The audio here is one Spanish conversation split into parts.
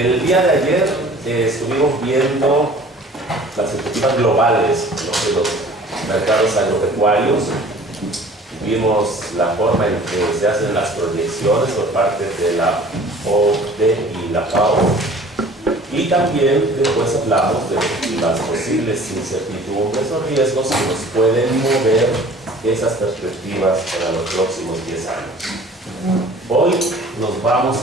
El día de ayer estuvimos viendo las expectativas globales, ¿no?, de los mercados agropecuarios. Vimos la forma en que se hacen las proyecciones por parte de la OCDE y la FAO. Y también después hablamos de las posibles incertidumbres o riesgos que nos pueden mover esas perspectivas para los próximos 10 años. Hoy nos vamos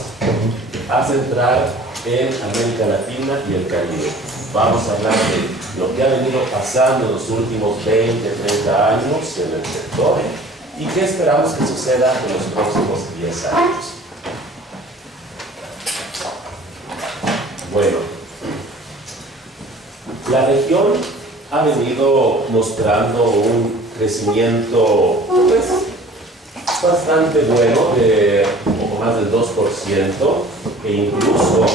a centrar en América Latina y el Caribe. Vamos a hablar de lo que ha venido pasando en los últimos 20, 30 años en el sector y qué esperamos que suceda en los próximos 10 años. Bueno, la región ha venido mostrando un crecimiento bastante bueno de un poco más del 2%, e incluso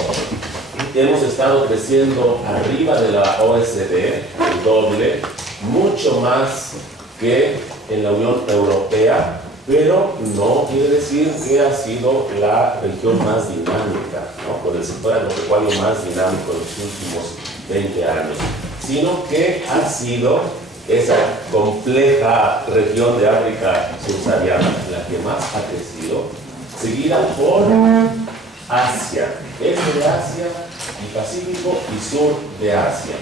hemos estado creciendo arriba de la OECD, el doble, mucho más que en la Unión Europea, pero no quiere decir que ha sido la región más dinámica, ¿no?, con el sector agropecuario más dinámico en los últimos 20 años, sino que ha sido esa compleja región de África subsahariana la que más ha crecido, seguida por Asia, este de Asia y Pacífico y sur de Asia.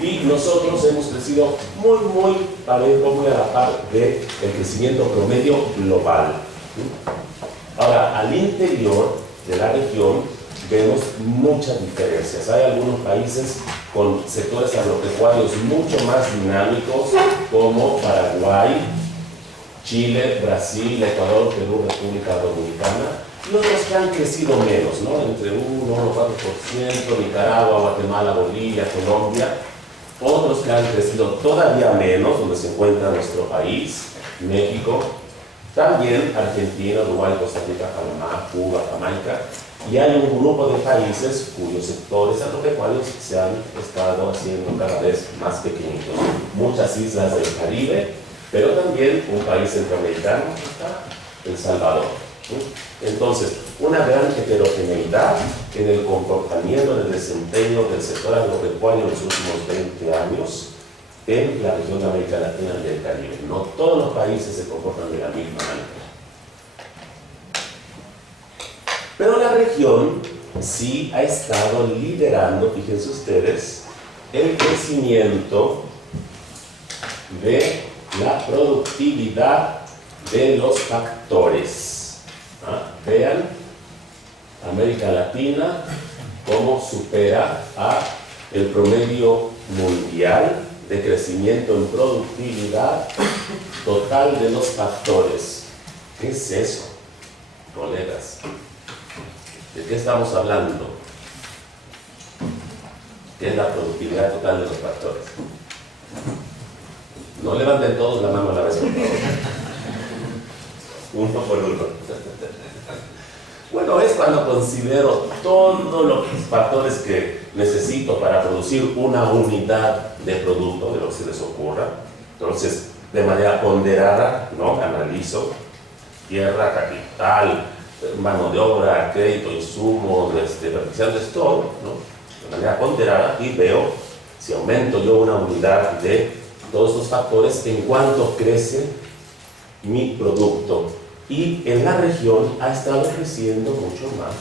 Y nosotros hemos crecido muy parejo, muy a la par del crecimiento promedio global. Ahora, al interior de la región vemos muchas diferencias. Hay algunos países con sectores agropecuarios mucho más dinámicos, como Paraguay, Chile, Brasil, Ecuador, Perú, República Dominicana, y otros que han crecido menos, ¿no?, entre 1 o 4%, Nicaragua, Guatemala, Bolivia, Colombia. Otros que han crecido todavía menos, donde se encuentra nuestro país, México, también Argentina, Uruguay, Costa Rica, Panamá, Cuba, Jamaica, y hay un grupo de países cuyos sectores agropecuarios se han estado haciendo cada vez más pequeñitos. Muchas islas del Caribe, pero también un país centroamericano, El Salvador. Entonces, una gran heterogeneidad en el comportamiento, en el desempeño del sector agropecuario en los últimos 20 años en la región de América Latina y el Caribe. No todos los países se comportan de la misma manera. Pero la región sí ha estado liderando, fíjense ustedes, el crecimiento de la productividad de los factores. Vean, América Latina cómo supera a el promedio mundial de crecimiento en productividad total de los factores. ¿Qué es eso, colegas? ¿De qué estamos hablando? ¿Qué es la productividad total de los factores? No levanten todos la mano a la vez, por favor. Uno por uno. Bueno, es cuando considero todos los factores que necesito para producir una unidad de producto, de lo que se les ocurra. Entonces, de manera ponderada, ¿no?, analizo tierra, capital, mano de obra, crédito, insumos, fertilizantes, todo, ¿no?, de manera ponderada, y veo si aumento yo una unidad de todos estos factores, en cuánto crece mi producto. Y en la región ha estado creciendo mucho más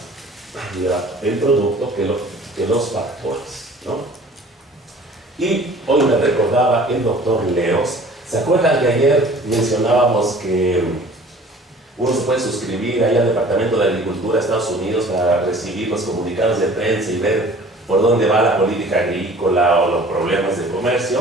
el producto que los factores, ¿no? Y hoy me recordaba el doctor Leos. ¿Se acuerdan que ayer mencionábamos que uno se puede suscribir ahí al Departamento de Agricultura de Estados Unidos para recibir los comunicados de prensa y ver por dónde va la política agrícola o los problemas de comercio?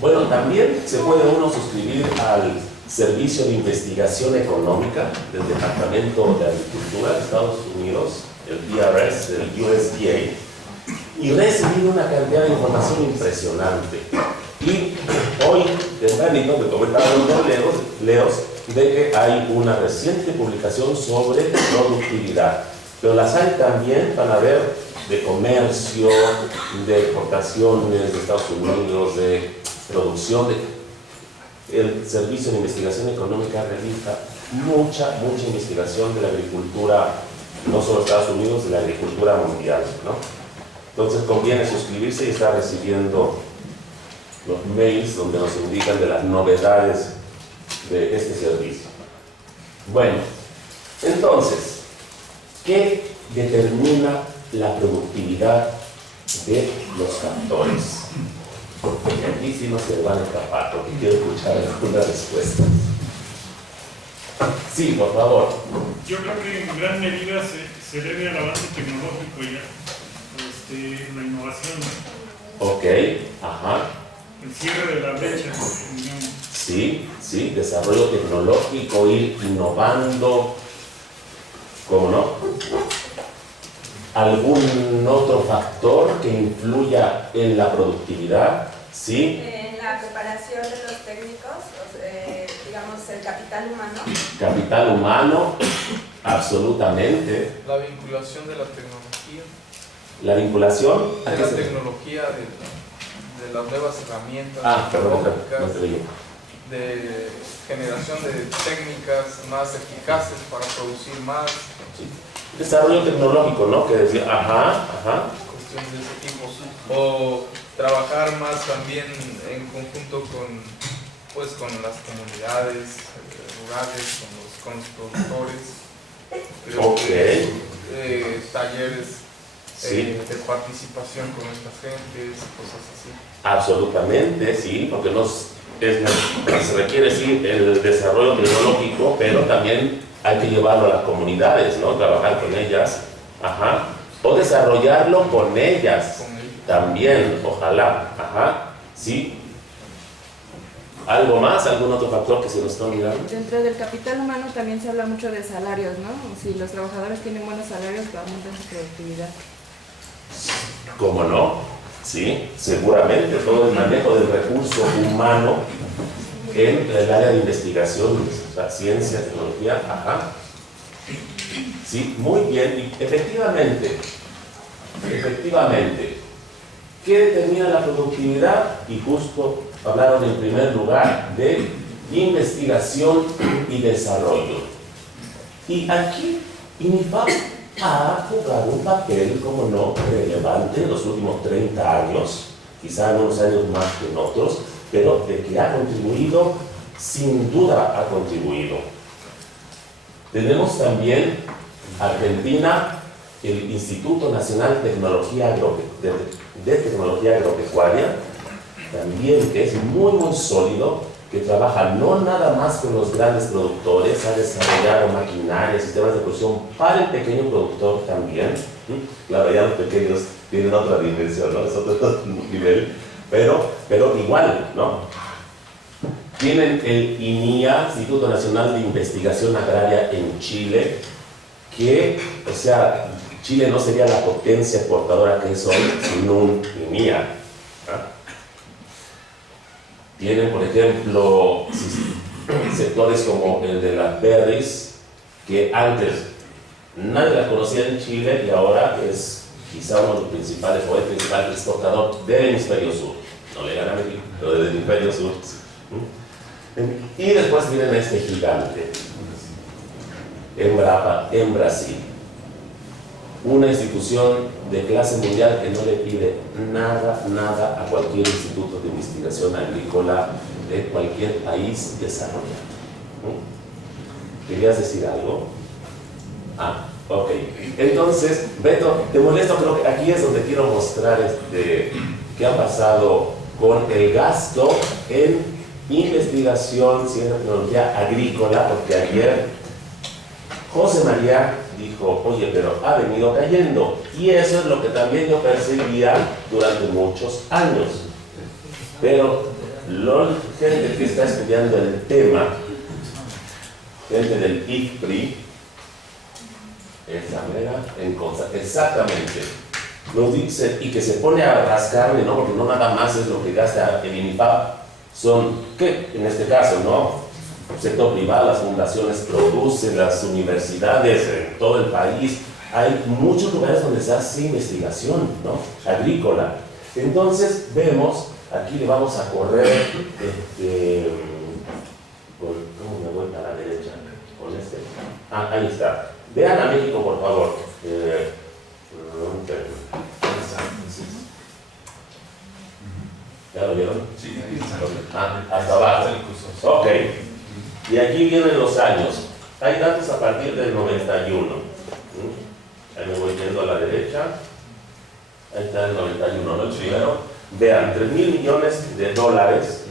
Bueno, también se puede uno suscribir al Servicio de Investigación Económica del Departamento de Agricultura de Estados Unidos, el PRS, el USDA, y recibir una cantidad de información impresionante. Y hoy, tempranito, me comentaba el doctor Leos de que hay una reciente publicación sobre productividad, pero las hay también para ver de comercio, de exportaciones de Estados Unidos, de producción de... El Servicio de Investigación Económica realiza mucha investigación de la agricultura no solo Estados Unidos, de la agricultura mundial, ¿no? Entonces conviene suscribirse y estar recibiendo los mails donde nos indican de las novedades de este servicio. Bueno, entonces, ¿qué determina la productividad de los factores? Porque aquí sí no se van a escapar, porque quiero escuchar algunas respuestas. Sí, por favor. Yo creo que en gran medida se debe al avance tecnológico ya, la innovación, Ok, ajá. el cierre de la brecha, digamos. Sí, sí, desarrollo tecnológico, ir innovando, ¿cómo no? ¿Algún otro factor que influya en la productividad? ¿Sí? En la preparación de los técnicos, digamos, el capital humano. Capital humano, absolutamente. La vinculación de la tecnología. La vinculación De la tecnología, de las nuevas herramientas perdón, tecnológicas, no te digo. de generación de técnicas más eficaces para producir más. Sí. Desarrollo tecnológico, ¿no? Que decía, ajá. Cuestiones de ese tipo. O trabajar más también en conjunto con las comunidades rurales, con los productores. Creo que, talleres Sí. de participación con estas gentes, cosas así. Absolutamente, sí, porque se requiere sí el desarrollo tecnológico, pero también hay que llevarlo a las comunidades, ¿no? Trabajar con ellas, ajá, o desarrollarlo con ellas, Con ellos. también, ojalá, ajá, sí. ¿Algo más? ¿Algún otro factor que se nos está olvidando? Dentro del capital humano también se habla mucho de salarios, ¿no? Si los trabajadores tienen buenos salarios, aumentan su productividad. ¿Cómo no? Sí, seguramente todo el manejo del recurso humano en el área de investigación, o sea, ciencia, tecnología, ajá. Sí, muy bien, y efectivamente, ¿qué determina la productividad? Y justo hablaron en primer lugar de investigación y desarrollo. Y aquí INIFAP ha jugado un papel, como no, relevante en los últimos 30 años, quizá en unos años más que en otros, pero de que ha contribuido, sin duda ha contribuido. Tenemos también Argentina, el Instituto Nacional de Tecnología Agropecuaria, también que es muy sólido, que trabaja no nada más con los grandes productores, ha desarrollado maquinaria, sistemas de producción para el pequeño productor también. Claro, ya los pequeños tienen otra dimensión, ¿no? Es otro nivel, pero igual, ¿no? Tienen el INIA, Instituto Nacional de Investigación Agraria en Chile, que, o sea, Chile no sería la potencia exportadora que es hoy sin un INIA. Tienen, por ejemplo, sectores como el de las berries, que antes nadie las conocía en Chile y ahora es quizá uno de los principales o el principal exportador del hemisferio sur. No le gana a México, pero del hemisferio sur. Y después vienen este gigante, Embrapa, en Brasil. Una institución de clase mundial que no le pide nada a cualquier instituto de investigación agrícola de cualquier país desarrollado. ¿Querías decir algo? Ok. Entonces, Beto, ¿te molesto? Creo que aquí es donde quiero mostrar qué ha pasado con el gasto en investigación, ciencia y tecnología agrícola, porque ayer José María dijo, oye, pero ha venido cayendo. Y eso es lo que también yo percibía durante muchos años. Pero la gente que está estudiando el tema, gente del IFPRI, esa manera, exactamente, nos dice, y que se pone a rascarle, ¿no? Porque no nada más es lo que gasta el INIFAP, son, ¿qué? En este caso, ¿no? El sector privado, las fundaciones producen, las universidades en todo el país, hay muchos lugares donde se hace investigación, ¿no? Agrícola. Entonces vemos, aquí le vamos a correr, ¿cómo me voy para la derecha? Con ahí está. Vean a México, por favor. ¿Ya lo vieron? Sí, Hasta abajo. Ok. Y aquí vienen los años. Hay datos a partir del 91. Ahí me voy yendo a la derecha. Ahí está el 91, ¿no? El primero. Vean, 3.000 millones de dólares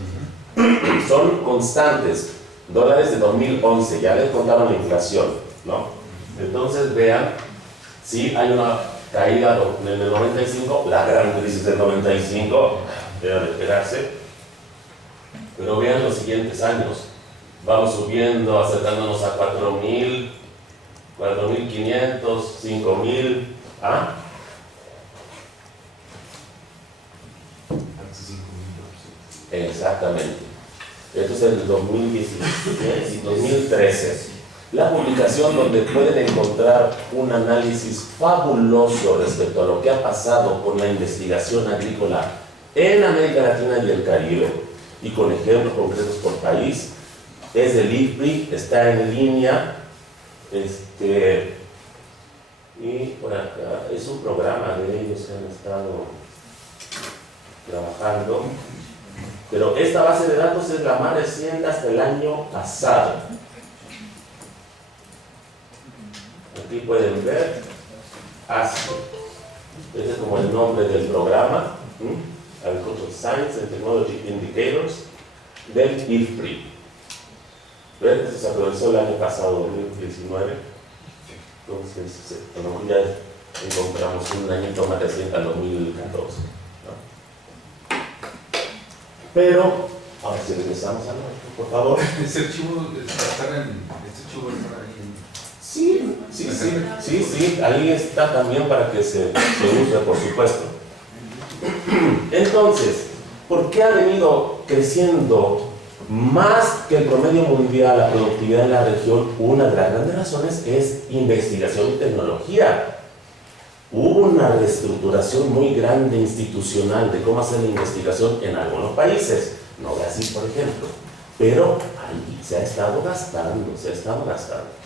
son constantes. Dólares de 2011, ya les contaron la inflación, ¿no? Entonces vean, sí hay una caída en el 95, la gran crisis del 95, deben esperarse. Pero vean los siguientes años. Vamos subiendo, acercándonos a 4.000, 4.500, 5.000, ¿ah? Exactamente. Esto es el 2016 y 2013. La publicación donde pueden encontrar un análisis fabuloso respecto a lo que ha pasado con la investigación agrícola en América Latina y el Caribe, y con ejemplos concretos por país, es del IFPRI, está en línea, y por acá es un programa de ellos que han estado trabajando. Pero esta base de datos es la más reciente hasta el año pasado. Aquí pueden ver ASCII. Este es como el nombre del programa, Agricultural Science and Technology Indicators, del IFPRI. ¿Ven? Esto se actualizó el año pasado, 2019. Entonces, bueno, ya encontramos un añito más reciente al 2014. Pero, ahora si regresamos a nuestro, por favor. ¿Este archivo está ahí? Sí, ahí está también para que se use, por supuesto. Entonces, ¿por qué ha venido creciendo más que el promedio mundial la productividad en la región? Una de las grandes razones es investigación y tecnología. Hubo una reestructuración muy grande institucional de cómo hacer la investigación en algunos países, no Brasil por ejemplo, pero ahí se ha estado gastando,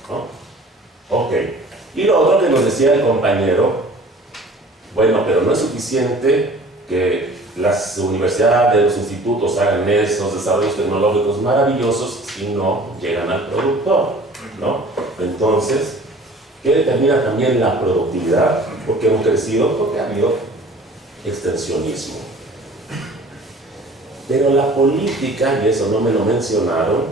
¿no? Ok, y lo otro que nos decía el compañero, bueno, pero no es suficiente que las universidades, los institutos hagan esos desarrollos tecnológicos maravillosos si no llegan al productor, ¿no? Entonces, ¿qué determina también la productividad? Porque hemos crecido, porque ha habido extensionismo. Pero la política, y eso no me lo mencionaron,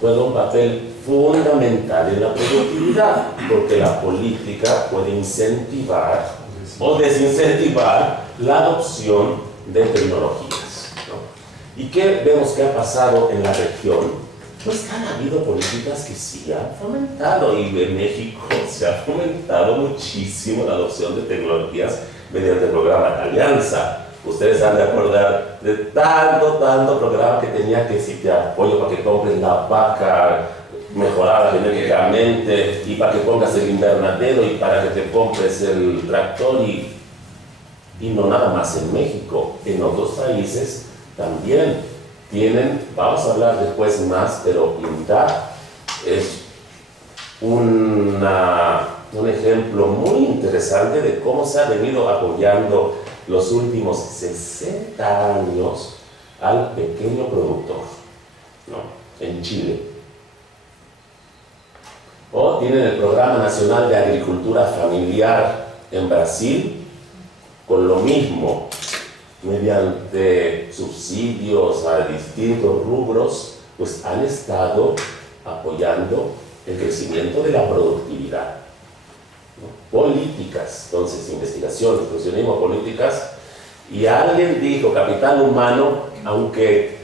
juega un papel fundamental en la productividad, porque la política puede incentivar o desincentivar la adopción de tecnologías, ¿no? ¿Y qué vemos que ha pasado en la región? Pues han habido políticas que sí han fomentado, y en México se ha fomentado muchísimo la adopción de tecnologías mediante el programa de Alianza. Ustedes han de acordar de tanto programa que tenía, que si te apoyo para que compres la vaca mejorada genéticamente, y para que pongas el invernadero, y para que te compres el tractor, y no nada más en México, en otros países también tienen. Vamos a hablar después más, pero INDAP es un ejemplo muy interesante de cómo se ha venido apoyando los últimos 60 años al pequeño productor, ¿no? En Chile. O tienen el Programa Nacional de Agricultura Familiar en Brasil, con lo mismo, mediante subsidios a distintos rubros, pues han estado apoyando el crecimiento de la productividad, ¿no? Políticas, entonces, investigación, exclusionismo, políticas, y alguien dijo capital humano, aunque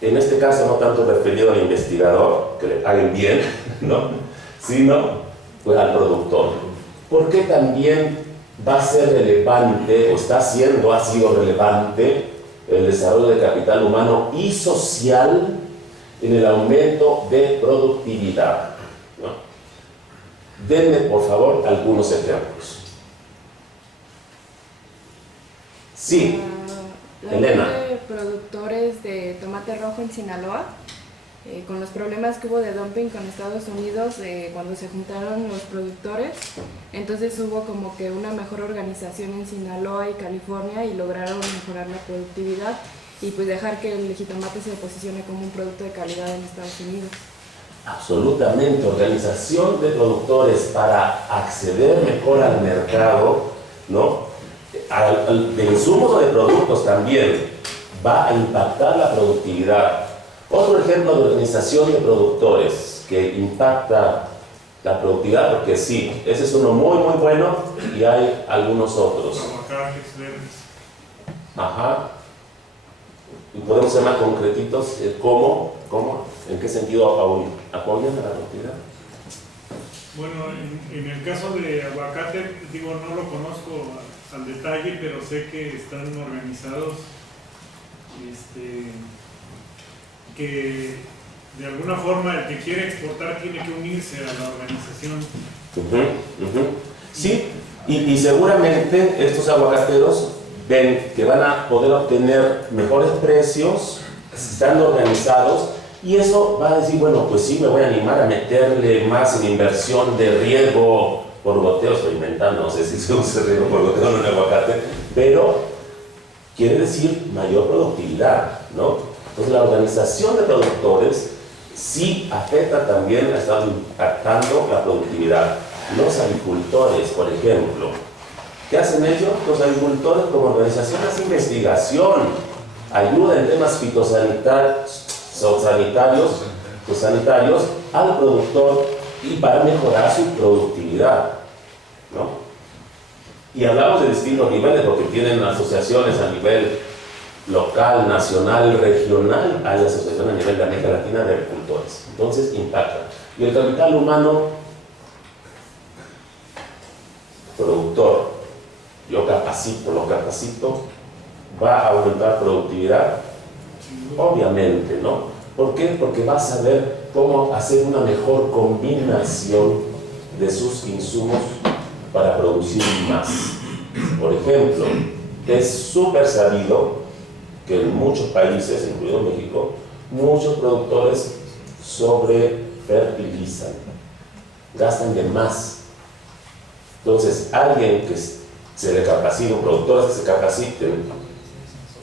en este caso no tanto referido al investigador, que le paguen bien, ¿no? Sino pues al productor, porque también va a ser relevante, o ha sido relevante el desarrollo de capital humano y social en el aumento de productividad, ¿no? Denme por favor algunos ejemplos. Sí, La Elena. red de productores de tomate rojo en Sinaloa con los problemas que hubo de dumping con Estados Unidos cuando se juntaron los productores, entonces hubo como que una mejor organización en Sinaloa y California y lograron mejorar la productividad y pues dejar que el jitomate se posicione como un producto de calidad en Estados Unidos. Absolutamente, organización de productores para acceder mejor al mercado, ¿no? De insumos o de productos también, va a impactar la productividad. Otro ejemplo de organización de productores que impacta la productividad, porque sí, ese es uno muy muy bueno y hay algunos otros. Aguacates verdes. Ajá. Y podemos ser más concretitos, ¿cómo? ¿En qué sentido apoyan a la productividad? Bueno, en el caso de aguacate, digo, no lo conozco al detalle, pero sé que están organizados, que de alguna forma el que quiere exportar tiene que unirse a la organización. Sí, y seguramente estos aguacateros ven que van a poder obtener mejores precios, estando organizados, y eso va a decir, bueno, pues sí, me voy a animar a meterle más en inversión de riego por goteo. Estoy inventando, no sé si se usa riego por goteo en un aguacate, pero quiere decir mayor productividad, ¿no? Entonces la organización de productores sí afecta también, ha estado impactando la productividad. Los agricultores, por ejemplo, ¿qué hacen ellos? Los agricultores como organización hacen investigación, ayuda en temas sanitarios al productor y para mejorar su productividad, ¿no? Y hablamos de distintos niveles porque tienen asociaciones a nivel local, nacional, regional. Hay asociaciones a nivel de América Latina de agricultores. Entonces impacta. Y el capital humano productor, yo lo capacito, va a aumentar productividad, obviamente, ¿no? ¿Por qué? Porque va a saber cómo hacer una mejor combinación de sus insumos para producir más. Por ejemplo, es súper sabido que en muchos países, incluido México, muchos productores sobrefertilizan, gastan de más. Entonces, alguien que se le capacite, productores que se capaciten,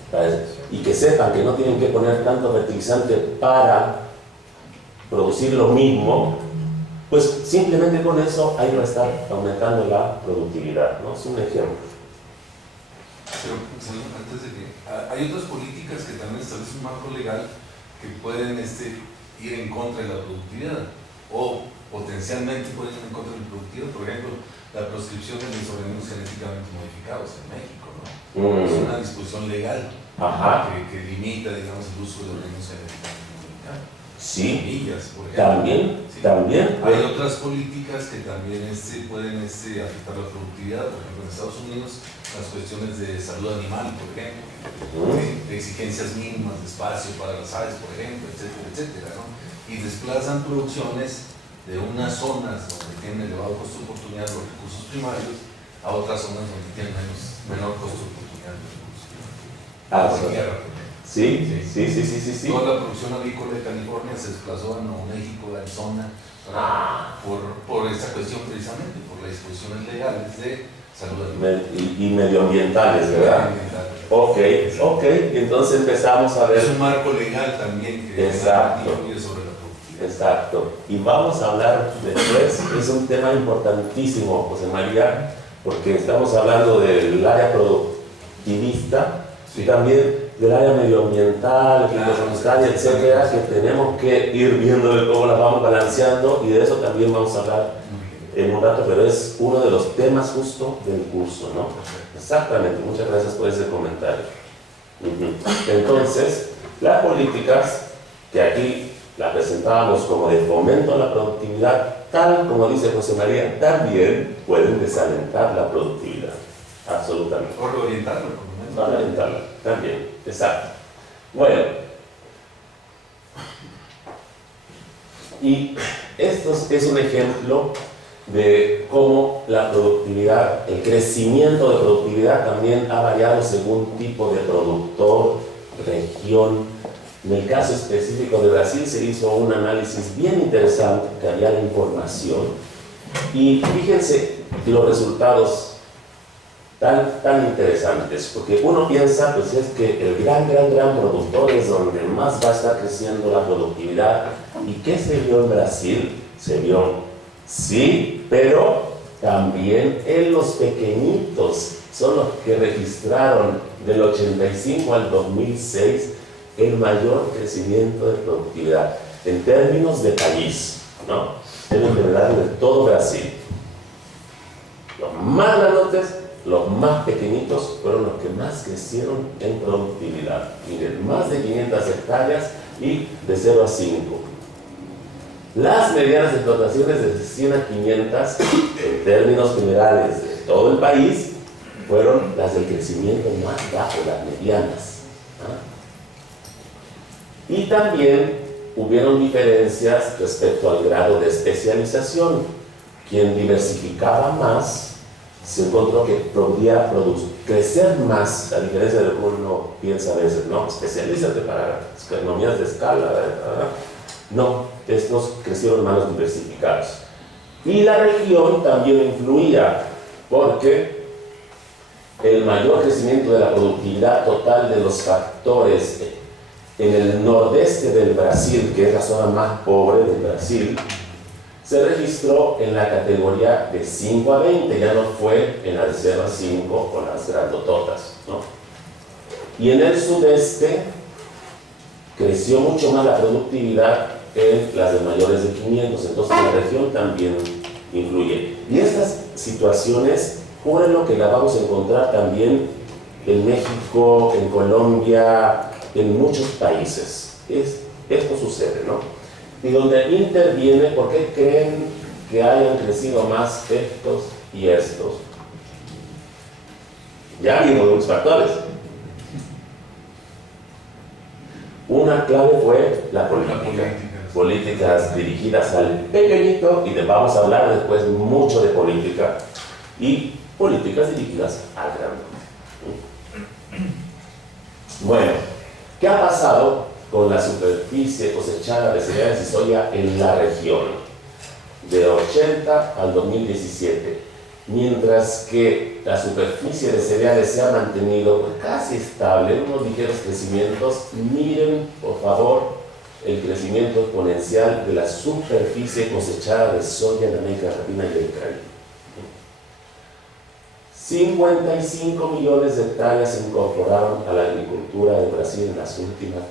¿sabes? Y que sepan que no tienen que poner tanto fertilizante para producir lo mismo, pues simplemente con eso ahí va a estar aumentando la productividad, ¿no? Es un ejemplo. Pero, antes de que, hay otras políticas que también establecen un marco legal que pueden ir en contra de la productividad o potencialmente pueden ir en contra de la productividad. Por ejemplo, la proscripción de los organismos genéticamente modificados en México, ¿no? Es una disposición legal que limita, digamos, el uso de organismos genéticamente modificados. Sí, semillas, por ejemplo. también. Hay otras políticas que también pueden afectar la productividad. Por ejemplo, en Estados Unidos, las cuestiones de salud animal, por ejemplo, de exigencias mínimas de espacio para las aves, por ejemplo, etcétera, etcétera, ¿no? Y desplazan producciones de unas zonas donde tienen elevado costo de oportunidad de los recursos primarios a otras zonas donde tienen menor costo de oportunidad de los recursos primarios. Sí. Toda la producción agrícola de California se desplazó a Nuevo México, a Arizona, por esta cuestión precisamente, por las disposiciones legales de salud animal. Y medioambientales, ¿verdad? Ok, entonces empezamos a ver. Es un marco legal también que influye sobre la productividad. Exacto. Y vamos a hablar después, es un tema importantísimo, José María, porque estamos hablando del área productivista y también del área medioambiental, fitosanitaria, etcétera, que tenemos que ir viendo cómo las vamos balanceando, y de eso también vamos a hablar en un rato, pero es uno de los temas justo del curso, ¿no? Exactamente, muchas gracias por ese comentario. Entonces, las políticas que aquí las presentábamos como de fomento a la productividad, tal como dice José María, también pueden desalentar la productividad, absolutamente. O reorientarlo, por lo menos. Para orientarla, también, exacto. Bueno, y esto es un ejemplo de cómo la productividad, el crecimiento de productividad también ha variado según tipo de productor, región, En el caso específico de Brasil se hizo un análisis bien interesante que había la información y fíjense los resultados tan interesantes, porque uno piensa pues es que el gran productor es donde más va a estar creciendo la productividad. ¿Y qué se vio en Brasil? Se vio, sí, pero también en los pequeñitos, son los que registraron del 85 al 2006 el mayor crecimiento de productividad en términos de país, ¿no? En general de todo Brasil. Los más grandotes, los más pequeñitos fueron los que más crecieron en productividad. Miren, más de 500 hectáreas y de 0 a 5. Las medianas explotaciones de 100 a 500, en términos generales de todo el país, fueron las del crecimiento más bajo, las medianas. Y también hubieron diferencias respecto al grado de especialización. Quien diversificaba más se encontró que podía crecer más, a diferencia de lo que uno piensa a veces, ¿no? Especialízate para economías de escala, ¿verdad? No, estos crecieron más diversificados. Y la región también influía, porque el mayor crecimiento de la productividad total de los factores en el nordeste del Brasil, que es la zona más pobre del Brasil, se registró en la categoría de 5 a 20, ya no fue en la de 0 a 5 con las grandototas, ¿no? Y en el sudeste creció mucho más la productividad en las de mayores de 500, entonces la región también influye. Y estas situaciones, júrenlo que la vamos a encontrar también en México, en Colombia, en muchos países. Esto sucede, ¿no? Y donde interviene, ¿por qué creen que hayan crecido más estos y estos? Ya vimos los factores. Una clave fue la política. Políticas dirigidas al pequeñito, y vamos a hablar después mucho de política, y políticas dirigidas al grande. Bueno, ¿qué ha pasado con la superficie cosechada de cereales y soya en la región? De 80 al 2017, mientras que la superficie de cereales se ha mantenido pues, casi estable, en unos ligeros crecimientos. Miren, por favor, el crecimiento exponencial de la superficie cosechada de soya en América Latina y el Caribe. 55 millones de hectáreas se incorporaron a la agricultura de Brasil en las últimas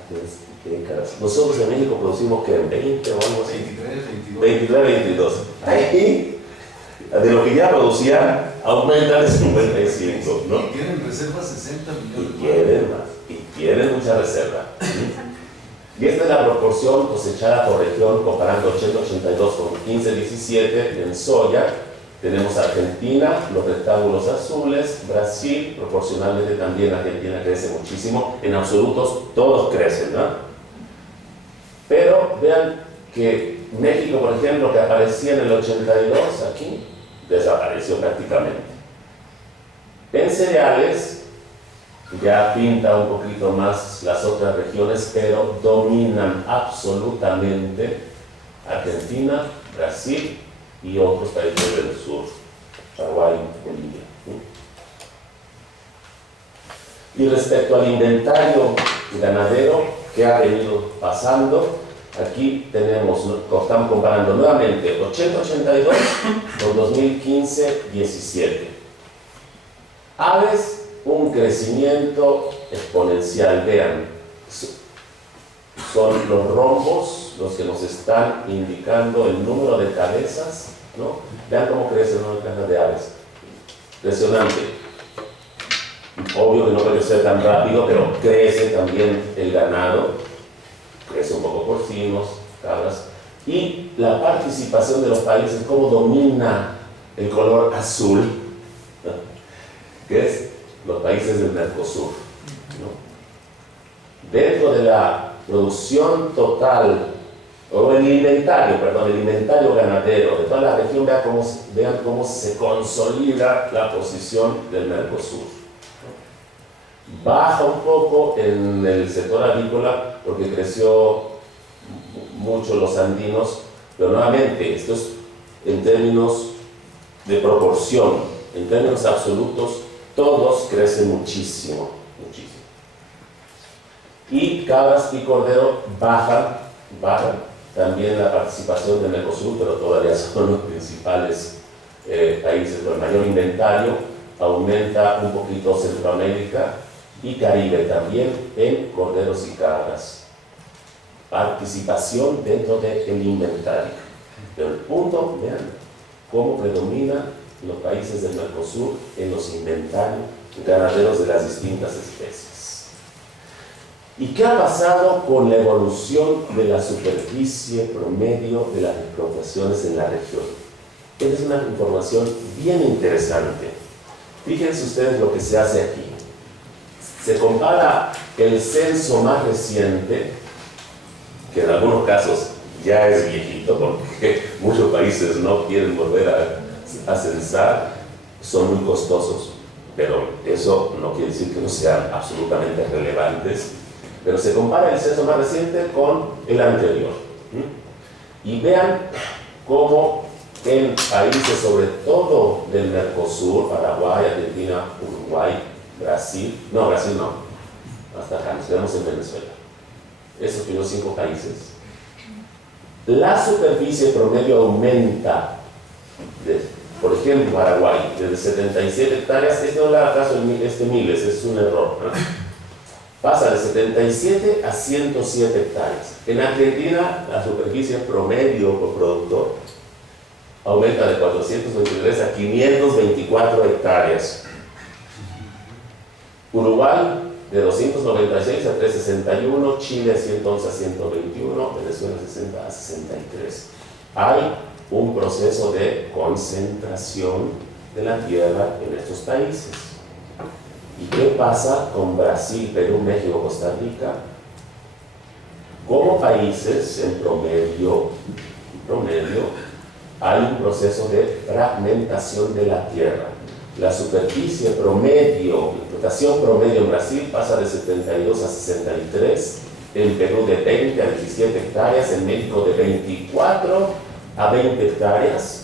3 décadas. Nosotros en México producimos que en 20 o algo así. 23, 22. Ahí, de lo que ya producían, aumenta de 55, ¿no? Y tienen reservas 60 millones. Y quieren más, y tienen mucha reserva. Y esta es la proporción cosechada por región, comparando 80-82 con 15-17 en soya. Tenemos Argentina, los rectángulos azules, Brasil, proporcionalmente también Argentina crece muchísimo, en absolutos todos crecen, ¿no? Pero vean que México, por ejemplo, que aparecía en el 82, aquí, desapareció prácticamente. En cereales, ya pinta un poquito más las otras regiones, pero dominan absolutamente Argentina, Brasil, y otros países del sur, Paraguay, Bolivia. Y respecto al inventario ganadero que ha venido pasando, aquí tenemos, estamos comparando nuevamente 80-82 con 2015-17. Aves, un crecimiento exponencial, vean, son los rombos los que nos están indicando el número de cabezas, ¿no? Vean cómo crece el número de cabezas de aves. Impresionante. Obvio que no puede crecer tan rápido, pero crece también el ganado, crece un poco porcinos, cabras, y la participación de los países, cómo domina el color azul, ¿no? Que es los países del Mercosur, ¿no? Dentro de la producción total, o el inventario ganadero de toda la región, vean cómo se consolida la posición del Mercosur. Baja un poco en el sector avícola porque creció mucho los andinos, pero nuevamente, esto es en términos de proporción, en términos absolutos, todos crecen muchísimo, muchísimo. Y cabras y cordero bajan también la participación de Mercosur, pero todavía son los principales países con el mayor inventario. Aumenta un poquito Centroamérica y Caribe también en corderos y cabras. Participación dentro del inventario. Pero el punto, vean, cómo predominan los países del Mercosur en los inventarios ganaderos de las distintas especies. ¿Y qué ha pasado con la evolución de la superficie promedio de las explotaciones en la región? Esta es una información bien interesante. Fíjense ustedes lo que se hace aquí. Se compara el censo más reciente, que en algunos casos ya es viejito, porque muchos países no quieren volver a censar, son muy costosos, pero eso no quiere decir que no sean absolutamente relevantes. Pero se compara el censo más reciente con el anterior. Y vean cómo en países, sobre todo del Mercosur, Paraguay, Argentina, Uruguay, Brasil no, hasta acá, nos quedamos en Venezuela. Esos primeros 5 países. La superficie promedio aumenta, por ejemplo, Paraguay, desde 77 hectáreas, este no le haga caso, miles, es un error, ¿no? Pasa de 77 a 107 hectáreas. En Argentina, la superficie promedio por productor aumenta de 423 a 524 hectáreas. Uruguay, de 296 a 361, Chile 111 a 121, Venezuela 60 a 63. Hay un proceso de concentración de la tierra en estos países. ¿Y qué pasa con Brasil, Perú, México, Costa Rica? Como países, en promedio, hay un proceso de fragmentación de la tierra. La superficie promedio, la explotación promedio en Brasil pasa de 72 a 63, en Perú de 20 a 17 hectáreas, en México de 24 a 20 hectáreas,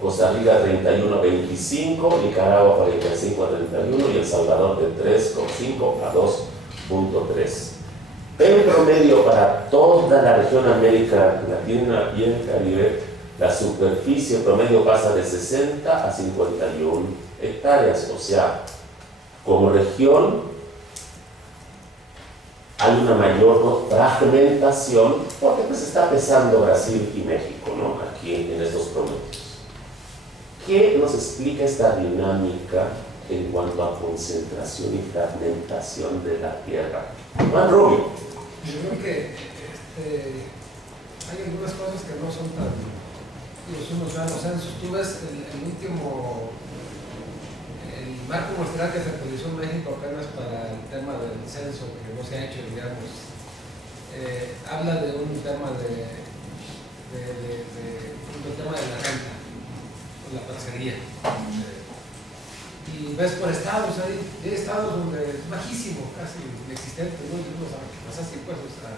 Costa Rica 31 a 25, Nicaragua 45 a 31 y El Salvador de 3,5 a 2,3. En promedio para toda la región América Latina y el Caribe, la superficie promedio pasa de 60 a 51 hectáreas. O sea, como región hay una mayor fragmentación porque pues está pesando Brasil y México, ¿no? Aquí en estos promedios. ¿Qué nos explica esta dinámica en cuanto a concentración y fragmentación de la tierra? Juan Rubio. Yo creo que hay algunas cosas que no son tan... Los censos, tú ves el último, el marco muestral que se actualizó en México apenas para el tema del censo, que no se ha hecho, digamos, habla de un tema del tema de la renta, la parcería. Y ves por estados, hay estados donde es bajísimo, casi inexistente, ¿no? Y uno sabe qué pasa así, pues, o sea,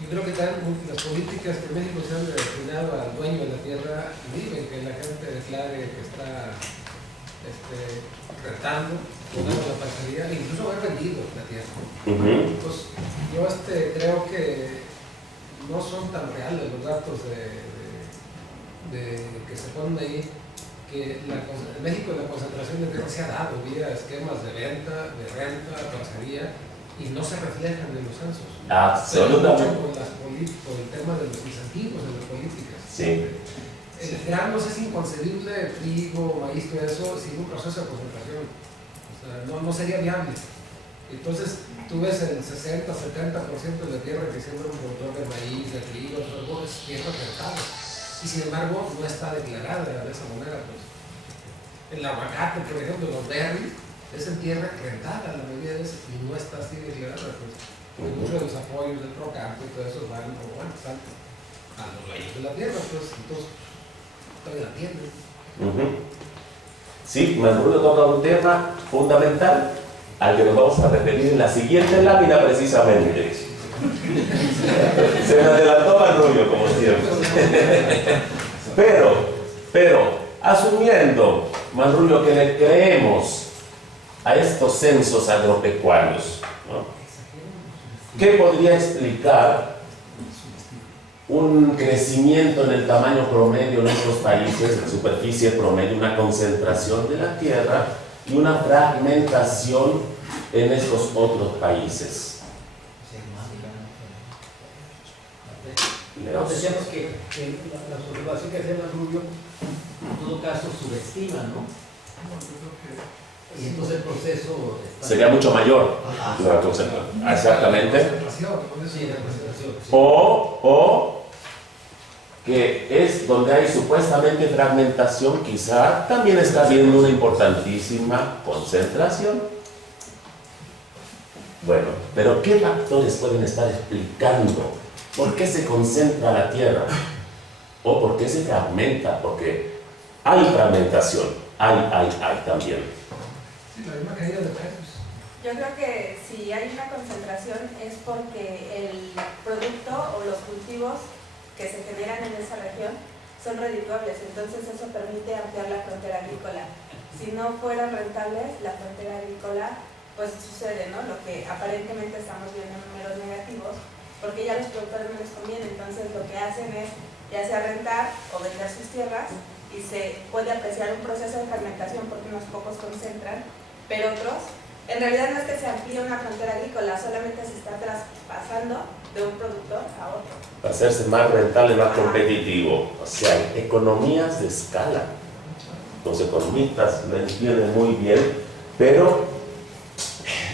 yo creo que también las políticas que México se han destinado al dueño de la tierra viven, que la gente declare que está rentando, poniendo la parcería, e incluso haber vendido la tierra. Pues yo creo que no son tan reales los datos que se ponen ahí, que en México la concentración de tierra se ha dado vía esquemas de venta, de renta, parcería, y no se reflejan en los censos. Absolutamente. Por el tema de los incentivos de las políticas. Sí. El granos es inconcebible, trigo, maíz, todo eso, sin un proceso de concentración. O sea, no sería viable. Entonces, tú ves el 60-70% de la tierra que siembra un productor de maíz, de trigo, todo es tierra rentada. Y sin embargo, no está declarada de esa manera. Pues. El aguacate, por ejemplo, los berries, es en tierra rentada la mayoría de veces y no está así declarada. Pues. Muchos de los apoyos del Procampo y todo eso van a los dueños de la tierra, pues entonces todavía la tienen. Sí, Manrubio toca un tema fundamental al que nos vamos a referir en la siguiente lámina precisamente. Se me adelantó Manrubio, como siempre. Pero, asumiendo, Manrubio, que le creemos a estos censos agropecuarios, ¿no? ¿Qué podría explicar un crecimiento en el tamaño promedio en otros países, en superficie promedio, una concentración de la tierra y una fragmentación en estos otros países? Decíamos que la observación que hacía Manrubio, en todo caso, subestima, ¿no? Y entonces el proceso sería mucho mayor. Exactamente. Sí, la concentración. Sí. O que es donde hay supuestamente fragmentación, quizá también está habiendo una importantísima concentración. Bueno, pero ¿qué factores pueden estar explicando por qué se concentra la tierra? ¿O por qué se fragmenta? Porque hay fragmentación, hay también. Sí, la misma caída de precios. Yo creo que si hay una concentración es porque el producto o los cultivos que se generan en esa región son redituables, entonces eso permite ampliar la frontera agrícola. Si no fueran rentables, la frontera agrícola, pues sucede, ¿no? Lo que aparentemente estamos viendo en números negativos, porque ya los productores no les conviene, entonces lo que hacen es ya sea rentar o vender sus tierras y se puede apreciar un proceso de fragmentación porque unos pocos concentran, pero otros, en realidad no es que se amplíe una frontera agrícola, solamente se está traspasando de un productor a otro. Para hacerse más rentable, más competitivo. O sea, hay economías de escala. Los economistas lo entienden muy bien, pero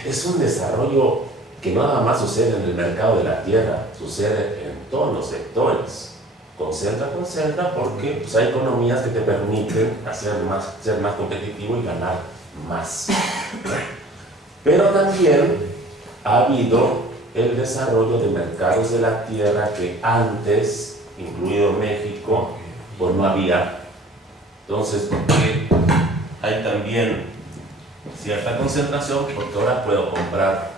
es un desarrollo que no nada más sucede en el mercado de la tierra, sucede en todos los sectores. Concentra, porque pues, hay economías que te permiten ser más competitivo y ganar más. Pero también ha habido el desarrollo de mercados de la tierra que antes, incluido México, pues no había. Entonces, porque hay también cierta concentración, porque ahora puedo comprar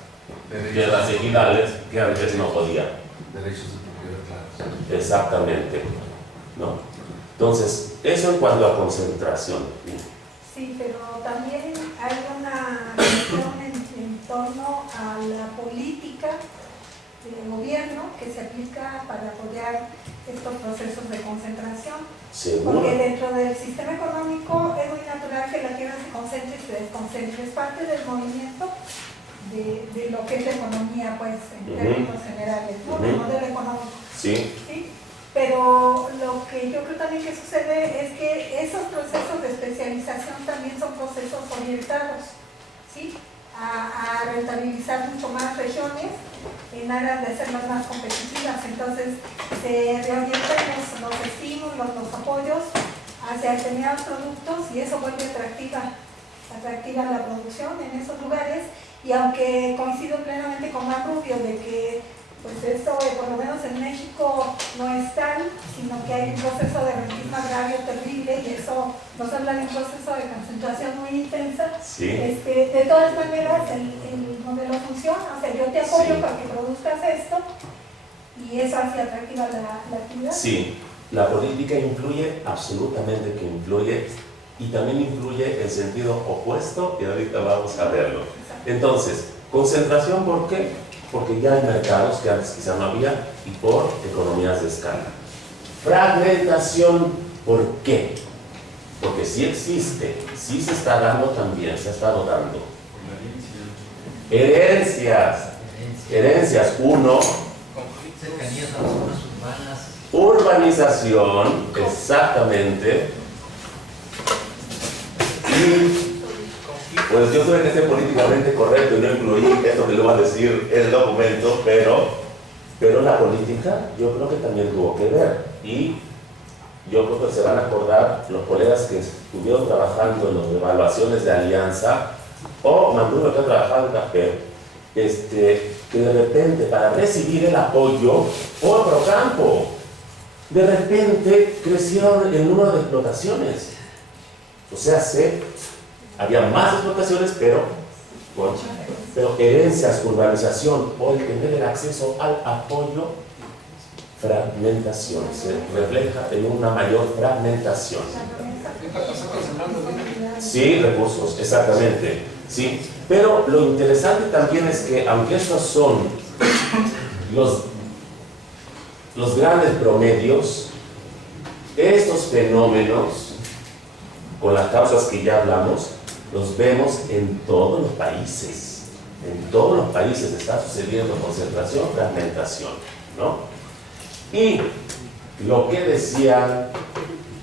tierras ejidales que antes no podía. Derechos de propiedad, claro. Exactamente, ¿no? Entonces, eso en cuanto a concentración. Sí, pero también hay una cuestión en torno a la política del gobierno que se aplica para apoyar estos procesos de concentración. ¿Seguro? Porque dentro del sistema económico es muy natural que la tierra se concentre y se desconcentre. Es parte del movimiento de lo que es la economía, pues, en términos generales, ¿no? Del modelo económico. Sí. ¿Sí? Pero lo que yo creo también que sucede es que esos procesos de especialización también son procesos orientados, ¿sí?, a rentabilizar mucho más regiones en aras de hacerlas más competitivas. Entonces se reorientan los estímulos, los apoyos hacia determinados productos y eso vuelve atractiva la producción en esos lugares. Y aunque coincido plenamente con Manrubio de que pues esto, por lo menos en México, no es tal, sino que hay un proceso de rentismo agrario terrible y eso nos habla de un proceso de concentración muy intensa. Sí. De todas maneras, el modelo funciona, o sea, yo te apoyo para que produzcas esto y eso hace atractiva la actividad. Sí, la política influye, absolutamente que influye, y también influye el sentido opuesto, y ahorita vamos a verlo. Entonces, concentración, ¿por qué? Porque ya hay mercados que antes quizá no había y por economías de escala. Fragmentación, ¿por qué? Porque sí existe, sí se está dando también, se ha estado dando. Herencias, uno. Cercanías a las zonas urbanas. Urbanización, exactamente. Y pues yo tuve que ser políticamente correcto y no incluí eso que le va a decir el documento, pero la política yo creo que también tuvo que ver. Y yo creo que se van a acordar los colegas que estuvieron trabajando en las evaluaciones de alianza, o Manrubio que ha trabajado en CAFE, que de repente para recibir el apoyo, otro campo, de repente crecieron el número de explotaciones. O sea, había más explotaciones, pero herencias, urbanización, por tener el acceso al apoyo, fragmentación, se refleja en una mayor fragmentación. Sí, recursos, exactamente, sí. Pero lo interesante también es que, aunque estos son los grandes promedios, estos fenómenos, con las causas que ya hablamos, los vemos en todos los países. En todos los países está sucediendo concentración, fragmentación, ¿no? Y lo que decían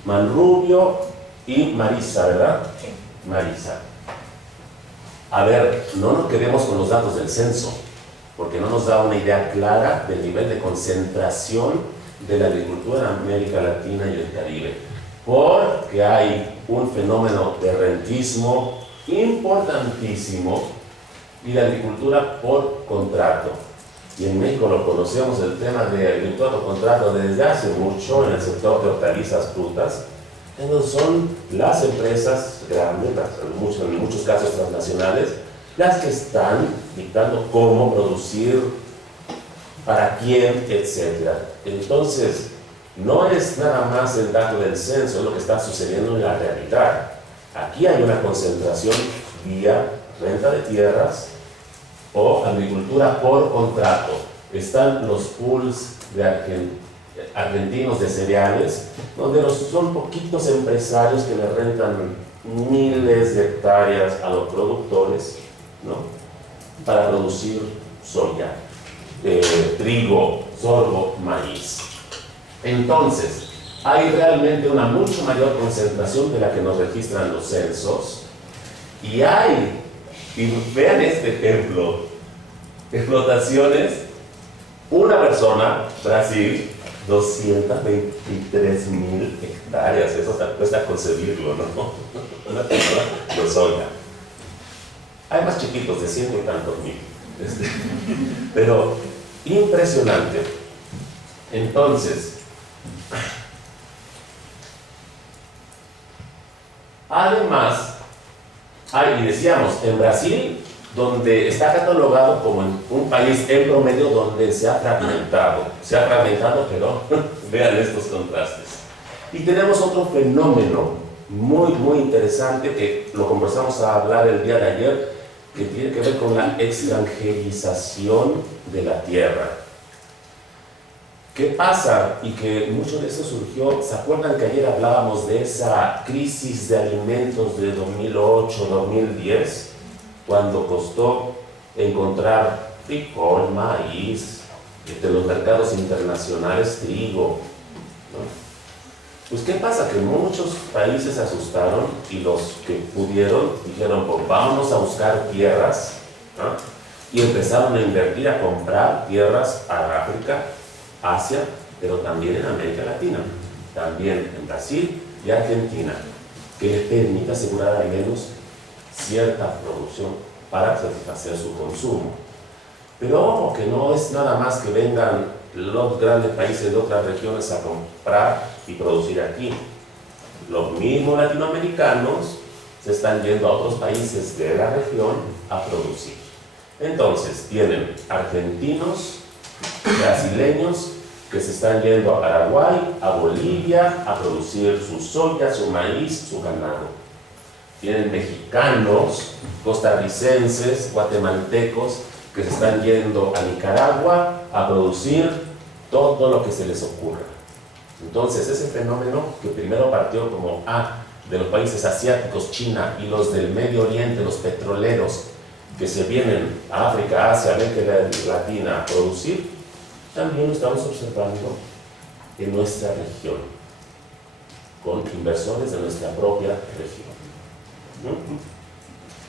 Manrubio y Marisa, ¿verdad? Marisa. A ver, no nos quedemos con los datos del censo, porque no nos da una idea clara del nivel de concentración de la agricultura en América Latina y el Caribe, porque hay un fenómeno de rentismo importantísimo y de agricultura por contrato. Y en México lo conocemos, el tema de agricultura por contrato desde hace mucho en el sector de hortalizas, frutas. Entonces son las empresas grandes, en muchos casos transnacionales, las que están dictando cómo producir, para quién, etc. Entonces, no es nada más el dato del censo, es lo que está sucediendo en la realidad. Aquí hay una concentración vía renta de tierras o agricultura por contrato. Están los pools de argentinos de cereales, donde son poquitos empresarios que le rentan miles de hectáreas a los productores, ¿no? Para producir soya, trigo, sorgo, maíz. Entonces, hay realmente una mucho mayor concentración de la que nos registran los censos, y vean este ejemplo, explotaciones, una persona, Brasil, 223,000 hectáreas, eso cuesta concebirlo, ¿no? Una persona de soya. Hay más chiquitos, de 100 y tantos mil. Pero impresionante. Entonces, además, y decíamos, en Brasil, donde está catalogado como un país en promedio donde se ha fragmentado, pero vean estos contrastes. Y tenemos otro fenómeno muy, muy interesante que lo comenzamos a hablar el día de ayer, que tiene que ver con la extranjerización de la tierra. ¿Qué pasa? Y que mucho de eso surgió, ¿se acuerdan que ayer hablábamos de esa crisis de alimentos de 2008-2010? Cuando costó encontrar frijol, maíz, de los mercados internacionales, trigo, ¿no? Pues ¿qué pasa? Que muchos países se asustaron y los que pudieron dijeron, pues vámonos a buscar tierras, ¿no? Y empezaron a invertir, a comprar tierras a África, Asia, pero también en América Latina, también en Brasil y Argentina, que les permite asegurar al menos cierta producción para satisfacer su consumo. Pero ojo, que no es nada más que vengan los grandes países de otras regiones a comprar y producir aquí. Los mismos latinoamericanos se están yendo a otros países de la región a producir. Entonces, tienen argentinos, brasileños, que se están yendo a Paraguay, a Bolivia, a producir su soya, su maíz, su ganado. Tienen mexicanos, costarricenses, guatemaltecos, que se están yendo a Nicaragua a producir todo lo que se les ocurra. Entonces, ese fenómeno que primero partió como de los países asiáticos, China, y los del Medio Oriente, los petroleros, que se vienen a África, Asia, América Latina a producir, también lo estamos observando en nuestra región, con inversores de nuestra propia región.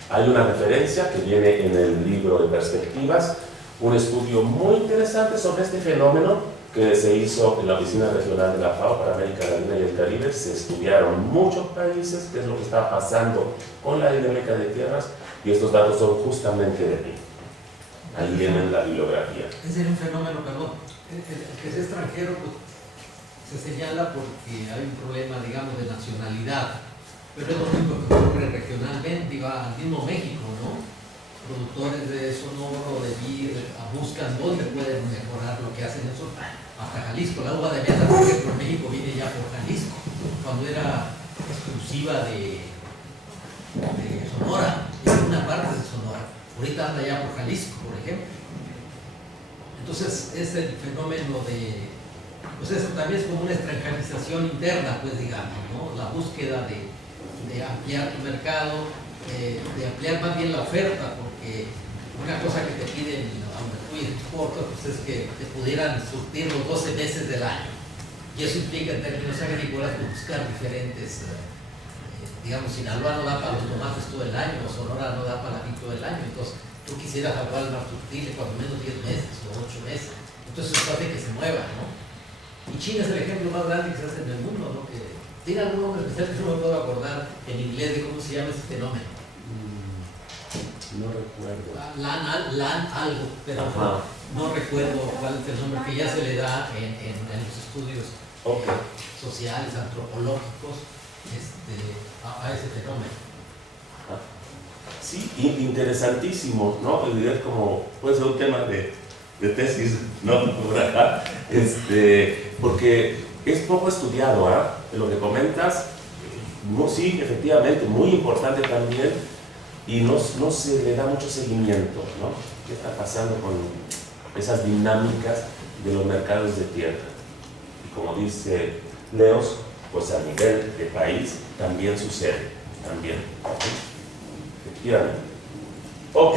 Hay una referencia que viene en el libro de Perspectivas, un estudio muy interesante sobre este fenómeno que se hizo en la Oficina Regional de la FAO para América Latina y el Caribe. Se estudiaron muchos países, qué es lo que está pasando con la dinámica de tierras, y estos datos son justamente de aquí. Ahí viene la bibliografía. Ese es un fenómeno, perdón. El que es extranjero, pues, se señala porque hay un problema, digamos, de nacionalidad. Pero es lo mismo que ocurre regionalmente, al mismo México, ¿no? Productores de Sonora, de vid, buscan dónde pueden mejorar lo que hacen eso. Hasta Jalisco, la uva de mesa, por ejemplo, en México viene ya por Jalisco, cuando era exclusiva de Sonora, en una parte de Sonora. Ahorita anda ya por Jalisco, por ejemplo. Entonces, es el fenómeno de, pues eso también es como una extranjerización interna, pues digamos, ¿no? La búsqueda de ampliar tu mercado, de ampliar más bien la oferta, porque una cosa que te piden, aunque tú exportas, pues es que te pudieran surtir los 12 meses del año. Y eso implica en términos agrícolas buscar diferentes, digamos, Sinaloa no da para los tomates todo el año, o Sonora no da para la vid todo el año, entonces tú quisieras a Walmart surtirle cuando menos 10 meses o 8 meses. Entonces eso hace que se mueva, ¿no? Y China es el ejemplo más grande que se hace en el mundo, ¿no? Que tiene algún nombre especial que no me puedo acordar en inglés de cómo se llama ese fenómeno. No recuerdo. LAN algo, pero no recuerdo cuál es el nombre que ya se le da en los estudios sociales, antropológicos, a ese fenómeno. Sí, interesantísimo, ¿no? Es como, puede ser un tema de tesis, ¿no? Por acá, porque es poco estudiado, ¿ah? Lo que comentas, sí, efectivamente, muy importante también, y no se le da mucho seguimiento, ¿no? ¿Qué está pasando con esas dinámicas de los mercados de tierra? Y como dice Leos, pues a nivel de país también sucede, también. Efectivamente. Ok.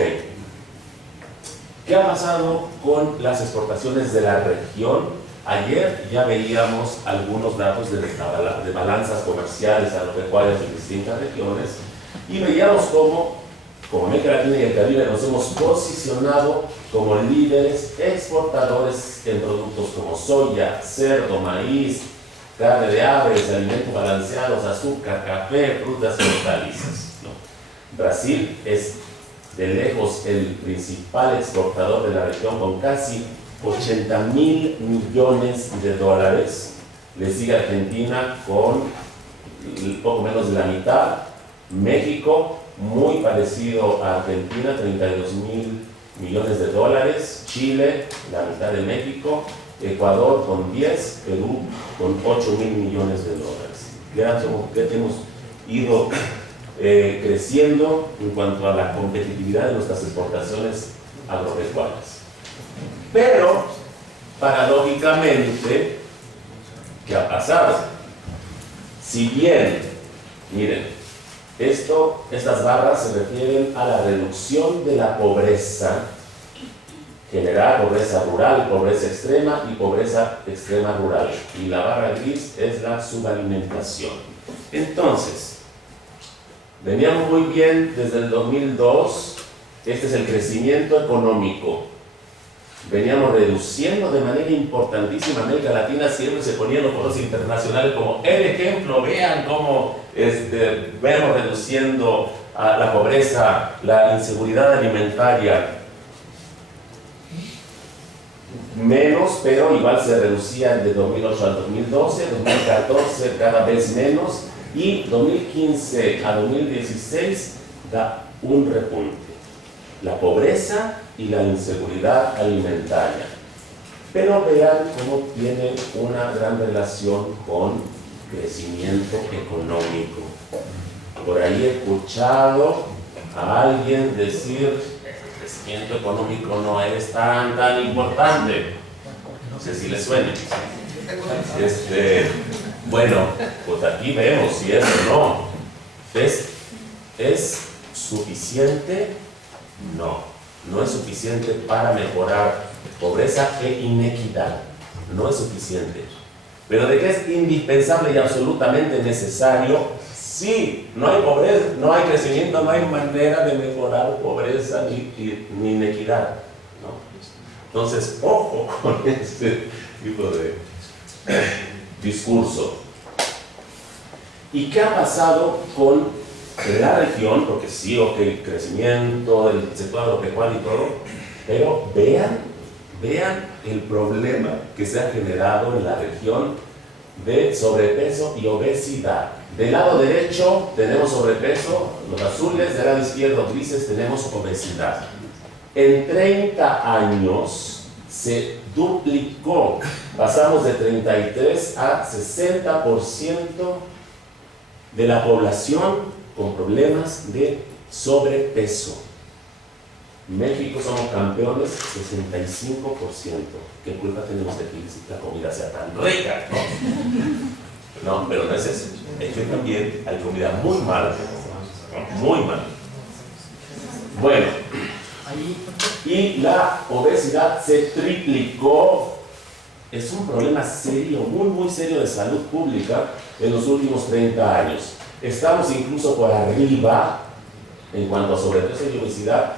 ¿Qué ha pasado con las exportaciones de la región? Ayer ya veíamos algunos datos de balanzas comerciales agropecuarias en distintas regiones y veíamos cómo, como América Latina y el Caribe, nos hemos posicionado como líderes exportadores en productos como soya, cerdo, maíz, carne de aves, alimentos balanceados, azúcar, café, frutas y hortalizas, ¿no? Brasil es de lejos el principal exportador de la región con casi 80.000 millones de dólares. Le sigue Argentina con poco menos de la mitad. México, muy parecido a Argentina, 32.000 millones de dólares. Chile, la mitad de México. Ecuador con 10, Perú con 8.000 millones de dólares. Ya hemos ido creciendo en cuanto a la competitividad de nuestras exportaciones agropecuarias. Pero, paradójicamente, ¿qué ha pasado? Si bien, miren, estas barras se refieren a la reducción de la pobreza general, pobreza rural, pobreza extrema y pobreza extrema rural. Y la barra gris es la subalimentación. Entonces, veníamos muy bien desde el 2002, este es el crecimiento económico. Veníamos reduciendo de manera importantísima. América Latina siempre se ponía en los foros internacionales como el ejemplo, vean cómo vemos reduciendo la pobreza, la inseguridad alimentaria. Menos, pero igual se reducían de 2008 al 2012, 2014 cada vez menos, y 2015 a 2016 da un repunte. La pobreza y la inseguridad alimentaria. Pero vean cómo tiene una gran relación con crecimiento económico. Por ahí he escuchado a alguien decir: el crecimiento económico no es tan importante. No sé si les suena. Bueno, pues aquí vemos si es o no. ¿Es suficiente? No es suficiente para mejorar pobreza e inequidad. No es suficiente. Pero de que es indispensable y absolutamente necesario, sí. No hay pobreza, no hay crecimiento, no hay manera de mejorar pobreza ni inequidad, ¿no? Entonces, ojo con este tipo de discurso. ¿Y qué ha pasado con la región? Porque sí, ok, crecimiento del sector agropecuario y todo, pero vean el problema que se ha generado en la región de sobrepeso y obesidad. Del lado derecho tenemos sobrepeso, los azules, del lado izquierdo grises tenemos obesidad. En 30 años se duplicó, pasamos de 33 a 60% de la población con problemas de sobrepeso. México somos campeones, 65%. ¿Qué culpa tenemos de que la comida sea tan rica? No, pero no es eso. Es que también hay comida muy mala, muy mala. Bueno, y la obesidad se triplicó. Es un problema serio, muy serio de salud pública en los últimos 30 años. Estamos incluso por arriba en cuanto a sobrepeso y obesidad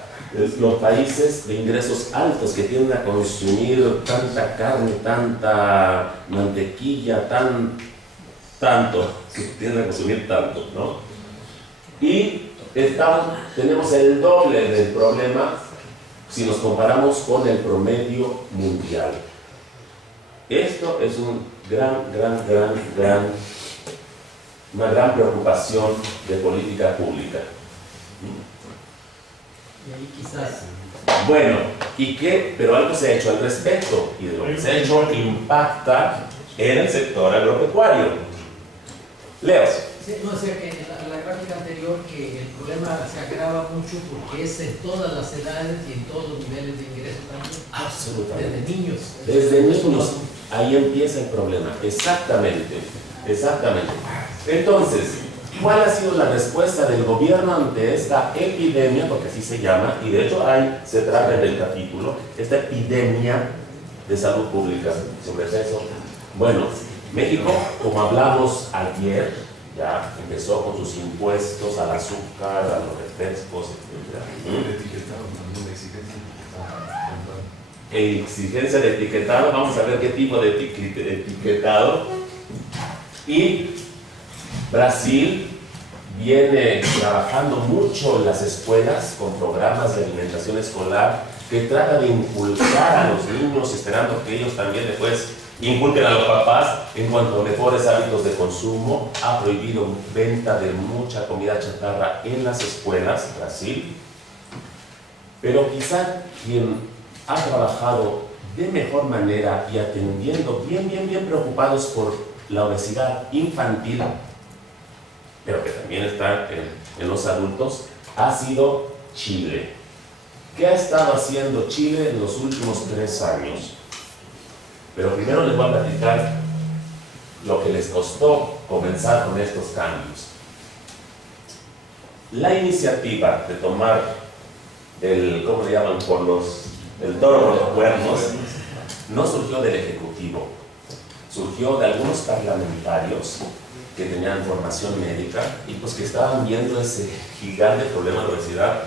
los países de ingresos altos que tienden a consumir tanta carne, tanta mantequilla, tanto, tienden a consumir tanto, ¿no? Y tenemos el doble del problema si nos comparamos con el promedio mundial. Esto es una gran preocupación de política pública. Y ahí quizás. Bueno, pero algo se ha hecho al respecto, y de lo que se ha hecho impacta en el sector agropecuario. Leo. Sí, no sé, que en la gráfica anterior que el problema se agrava mucho porque es en todas las edades y en todos los niveles de ingreso también. Absolutamente. Desde niños. Desde niños, ahí empieza el problema. Exactamente. Entonces, ¿cuál ha sido la respuesta del gobierno ante esta epidemia? Porque así se llama, y de hecho se trata en el capítulo, esta epidemia de salud pública, sobrepeso. Bueno, México, como hablamos ayer, ya empezó con sus impuestos al azúcar, a los refrescos, etc. Exigencia de etiquetado, vamos a ver qué tipo de etiquetado. Y Brasil viene trabajando mucho en las escuelas con programas de alimentación escolar que trata de inculcar a los niños, esperando que ellos también después inculquen a los papás en cuanto a mejores hábitos de consumo. Ha prohibido venta de mucha comida chatarra en las escuelas, Brasil. Pero quizá quien ha trabajado de mejor manera y atendiendo bien preocupados por la obesidad infantil, pero que también está en los adultos, ha sido Chile. ¿Qué ha estado haciendo Chile en los últimos 3 años? Pero primero les voy a platicar lo que les costó comenzar con estos cambios. La iniciativa de tomar ¿cómo le llaman? El toro por los cuernos, no surgió del Ejecutivo, surgió de algunos parlamentarios que tenían formación médica y pues que estaban viendo ese gigante problema de obesidad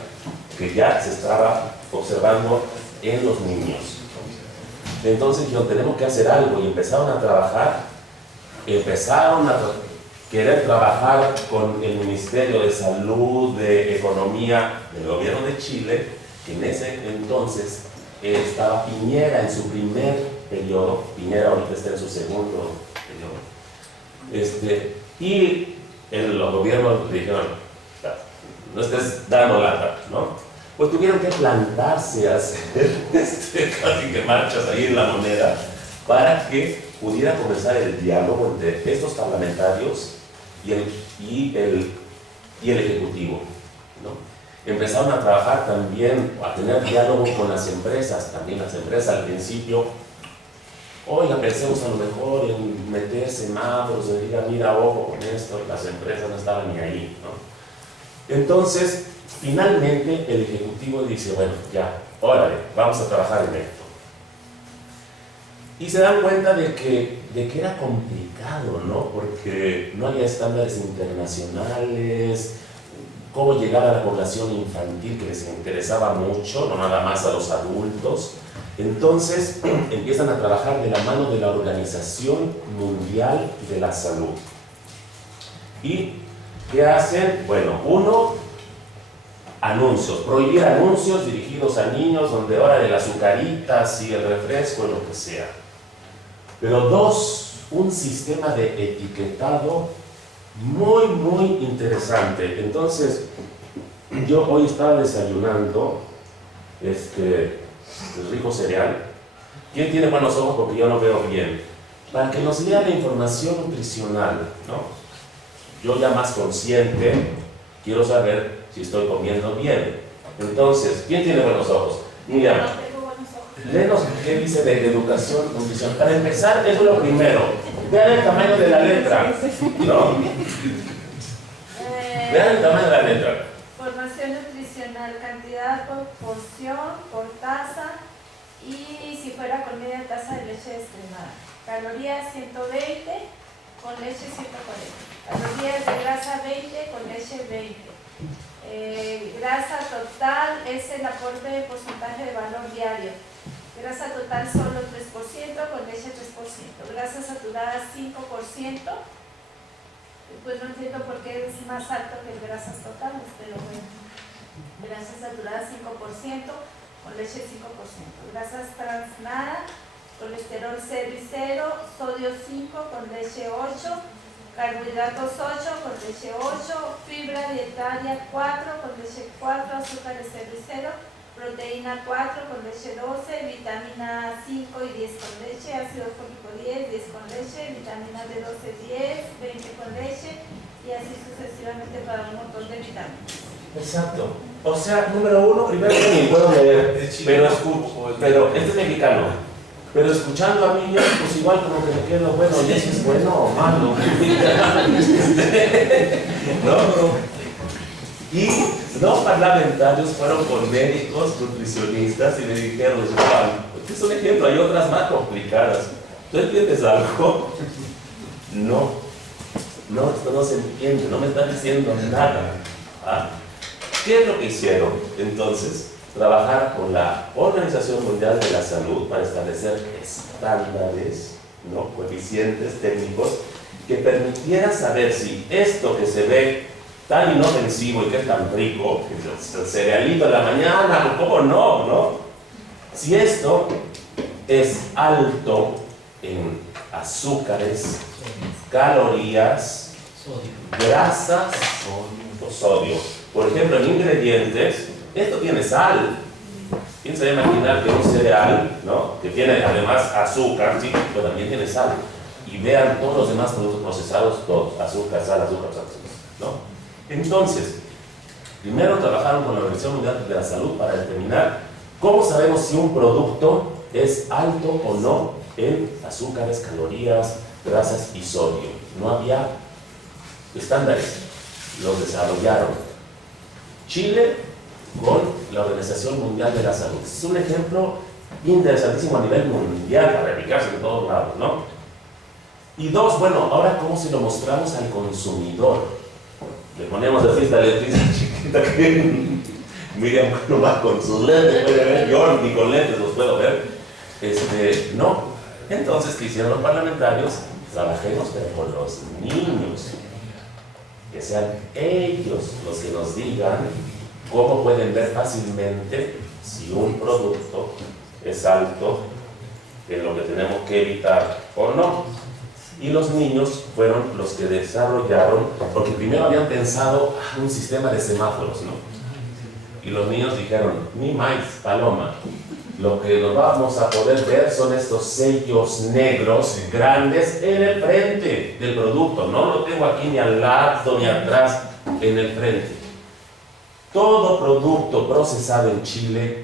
que ya se estaba observando en los niños. Entonces dijeron, tenemos que hacer algo, y empezaron a querer trabajar con el Ministerio de Salud, de Economía del gobierno de Chile, que en ese entonces estaba Piñera en su primer periodo. Piñera ahorita está en su segundo periodo. Y los gobiernos dijeron, no estés dando lata, ¿no? Pues tuvieron que plantarse a hacer casi que marchas ahí en la moneda para que pudiera comenzar el diálogo entre estos parlamentarios y el Ejecutivo, ¿no? Empezaron a trabajar también, a tener diálogo con las empresas. También las empresas al principio, oiga, pensemos a lo mejor en meter semáforos, en diga, mira, ojo con esto. Las empresas no estaban ni ahí, ¿no? Entonces, finalmente el Ejecutivo dice, bueno, ya, órale, vamos a trabajar en esto. Y se dan cuenta de que era complicado, ¿no? Porque no había estándares internacionales, cómo llegar a la población infantil, que les interesaba mucho, no nada más a los adultos. Entonces empiezan a trabajar de la mano de la Organización Mundial de la Salud. ¿Y qué hacen? Bueno, uno, anuncios, prohibir anuncios dirigidos a niños donde ahora de las azucaritas y el refresco, lo que sea. Pero 2, un sistema de etiquetado muy, muy interesante. Entonces, yo hoy estaba desayunando rico cereal. ¿Quién tiene buenos ojos? Porque yo no veo bien. Para que nos lea la información nutricional, ¿no? Yo ya más consciente, quiero saber si estoy comiendo bien. Entonces, ¿quién tiene buenos ojos? Miriam, léenos qué dice de educación nutricional. Para empezar, eso es lo primero. Vean el tamaño de la letra, ¿no? Vean el tamaño de la letra. Formación nutricional, cantidad por porción, por taza y si fuera con media taza de leche descremada. Calorías 120, con leche 140. Calorías de grasa 20, con leche 20. Grasa total es el aporte de porcentaje de valor diario. Grasa total solo 3%, con leche 3%. Grasa saturada 5%. Pues no entiendo por qué es más alto que grasas totales, pero bueno. Grasas saturadas 5%, con leche 5%. Grasas trans nada, colesterol 0 y 0, sodio 5, con leche 8, carbohidratos 8, con leche 8, fibra dietaria 4, con leche 4, azúcares 0 y 0, proteína 4, con leche 12, vitamina 5 y 10 con leche, ácido fólico 10, 10 con leche, vitamina B12 10, 20 con leche y así sucesivamente para un montón de vitaminas. Exacto. O sea, número uno, primero que ni puedo leer, pero este es mexicano. Pero escuchando a mí, pues igual como que me quedo, bueno, ¿y eso es bueno o malo? ¿No? Y los parlamentarios fueron con médicos, nutricionistas y me dijeron, este es un ejemplo, hay otras más complicadas. ¿Tú entiendes algo? No, esto no se entiende, no me están diciendo nada. ¿Ah? ¿Qué es lo que hicieron? Entonces, trabajar con la Organización Mundial de la Salud para establecer estándares, ¿no? Coeficientes técnicos que permitieran saber si esto que se ve tan inofensivo y que es tan rico, el cerealito de la mañana, ¿cómo no? ¿No? Si esto es alto en azúcares, calorías, grasas o sodio. Por ejemplo, en ingredientes, esto tiene sal. ¿Quién se va a imaginar que un cereal, ¿no? Que tiene además azúcar, sí, pero también tiene sal? Y vean todos los demás productos procesados, todos, azúcar, sal, ¿no? Entonces, primero trabajaron con la Organización Mundial de la Salud para determinar cómo sabemos si un producto es alto o no en azúcares, calorías, grasas y sodio. No había estándares, los desarrollaron Chile con la Organización Mundial de la Salud. Es un ejemplo interesantísimo a nivel mundial para replicarse en todos lados, ¿no? Y dos, bueno, ahora cómo se lo mostramos al consumidor. Le ponemos así esta letrita chiquita que Miriam no va con sus lentes, puede ver, yo ni con lentes los puedo ver. No. Entonces, ¿qué hicieron los parlamentarios? Trabajemos pero con los niños. Que sean ellos los que nos digan cómo pueden ver fácilmente si un producto es alto en lo que tenemos que evitar o no. Y los niños fueron los que desarrollaron, porque primero habían pensado un sistema de semáforos, ¿no? Y los niños dijeron, ni maíz, paloma. Lo que nos vamos a poder ver son estos sellos negros grandes en el frente del producto. No lo tengo aquí ni al lado ni atrás, en el frente. Todo producto procesado en Chile,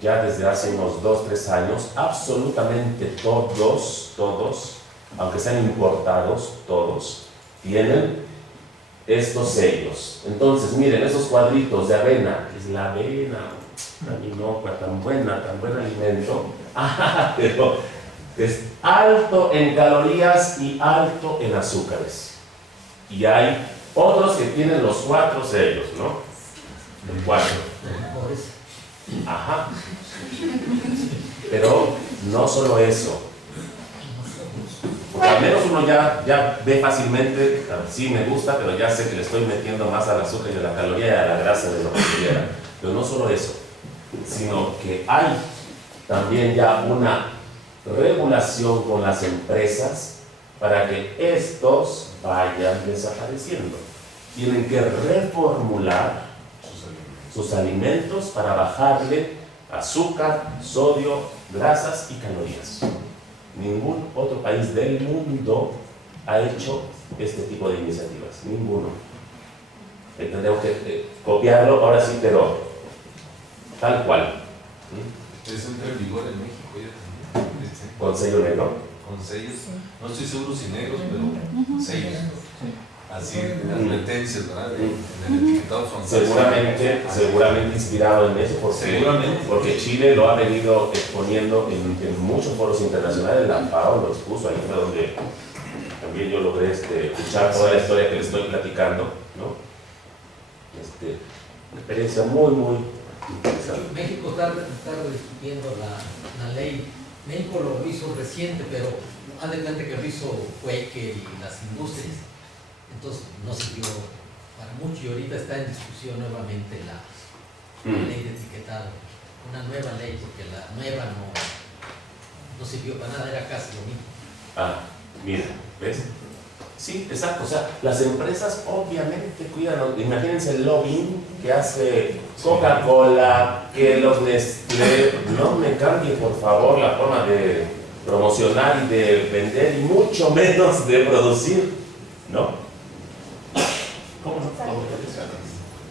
ya desde hace unos 2-3 años, absolutamente todos, aunque sean importados, todos, tienen estos sellos. Entonces, miren, esos cuadritos de avena, es la avena, tan inocua, tan buen alimento, pero es alto en calorías y alto en azúcares. Y hay otros que tienen los 4 sellos, ¿no? El 4. Ajá. Pero no solo eso. Al menos uno ya ve fácilmente, sí me gusta, pero ya sé que le estoy metiendo más al azúcar y a la caloría y a la grasa de lo que quiera. Pero no solo eso, sino que hay también ya una regulación con las empresas para que estos vayan desapareciendo. Tienen que reformular sus alimentos para bajarle azúcar, sodio, grasas y calorías. Ningún otro país del mundo ha hecho este tipo de iniciativas. Ninguno. Tendremos que copiarlo ahora sí, pero tal cual. Eso entra en vigor en México ya también. Con sello negro. Con sellos, no estoy seguro si negros, pero sellos. Así, advertencias, ¿verdad? En el etiquetado frontal. Seguramente inspirado en eso, porque Chile lo ha venido exponiendo en muchos foros internacionales. La FAO lo expuso, ahí fue donde también yo logré escuchar toda la historia que les estoy platicando, ¿no? Una experiencia muy, muy interesante. México está discutiendo la ley. México lo hizo reciente, pero haz de cuenta que lo hizo Quaker y las industrias. Entonces no sirvió para mucho y ahorita está en discusión nuevamente la ley de etiquetado. Una nueva ley, porque la nueva no sirvió para nada, era casi lo mismo. Ah, mira, ¿ves? Sí, exacto. O sea, las empresas obviamente cuidan. Imagínense el lobbying que hace Coca-Cola, que los Nestlé. No me cambie, por favor, la forma de promocionar y de vender, y mucho menos de producir, ¿no? ¿Cómo no?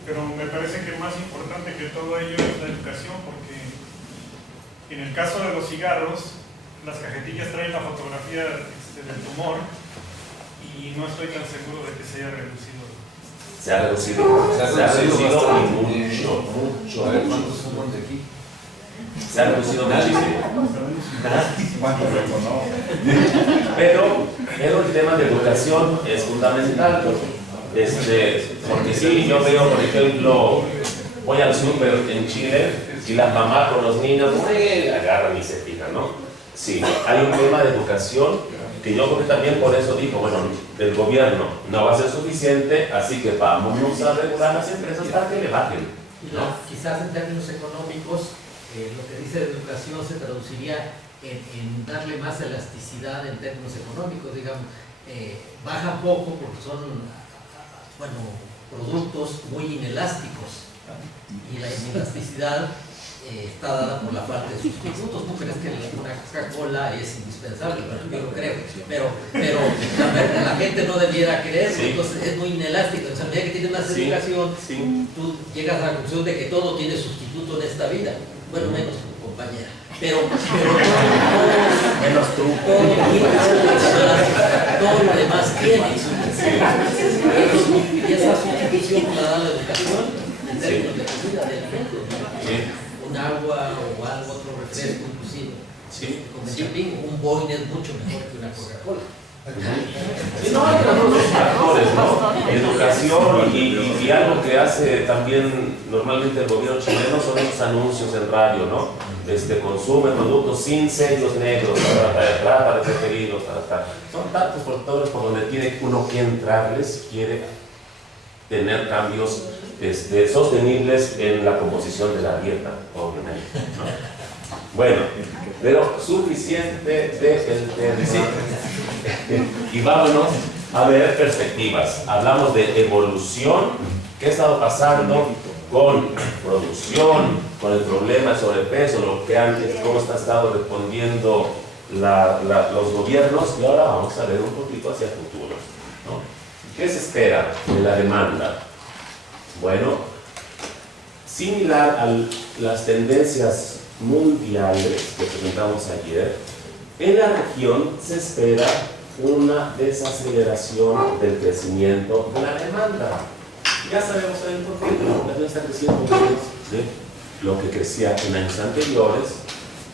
Pero me parece que más importante que todo ello es la educación, porque en el caso de los cigarros, las cajetillas traen la fotografía del tumor, y no estoy tan seguro de que se haya reducido. Se ha reducido mucho. A ver, ¿cuántos fuman de aquí? Se ha reducido muchísimo. Pero el tema de educación es fundamental. Porque sí, yo veo, por ejemplo, voy al súper en Chile y las mamás con los niños agarran y se fijan, ¿no? Sí, hay un tema de educación que yo creo que también por eso dijo, bueno, el gobierno no va a ser suficiente, así que vámonos a regular las empresas para que le bajen, ¿no? Quizás en términos económicos, lo que dice de educación se traduciría en darle más elasticidad en términos económicos, digamos. Baja poco porque son, productos muy inelásticos, y la inelasticidad está dada por la falta de sustitutos. ¿Tú crees que una Coca-Cola es indispensable? Bueno, yo lo creo, pero la gente no debiera creerlo, sí. Entonces es muy inelástico. En medida que tienes más educación, tú llegas a la conclusión de que todo tiene sustituto en esta vida. Bueno, menos tu compañera. Pero menos tú. Todo lo demás tiene. Y esa sustitución la da la educación en términos de comida, de alimentos, ¿no? Un agua o algo, otro refresco inclusive. Un Boeing es mucho mejor que una Coca-Cola. Hay otros factores, ¿no? Educación y algo que hace también normalmente el gobierno chileno son los anuncios en radio, ¿no? Consume productos sin sellos negros, para preferidos, son tantos factores por donde tiene uno que entrarles si quiere tener cambios sostenibles en la composición de la dieta, obviamente, ¿no? Bueno, pero suficiente del tema. Y vámonos a ver perspectivas. Hablamos de evolución, qué ha estado pasando con producción, con el problema de sobrepeso, cómo ha estado respondiendo los gobiernos, y ahora vamos a ver un poquito hacia el futuro, ¿no? ¿Qué se espera de la demanda? Bueno, similar a las tendencias mundiales que presentamos ayer, en la región se espera una desaceleración del crecimiento de la demanda. Ya sabemos también por qué la población está creciendo menos de lo que crecía en años anteriores.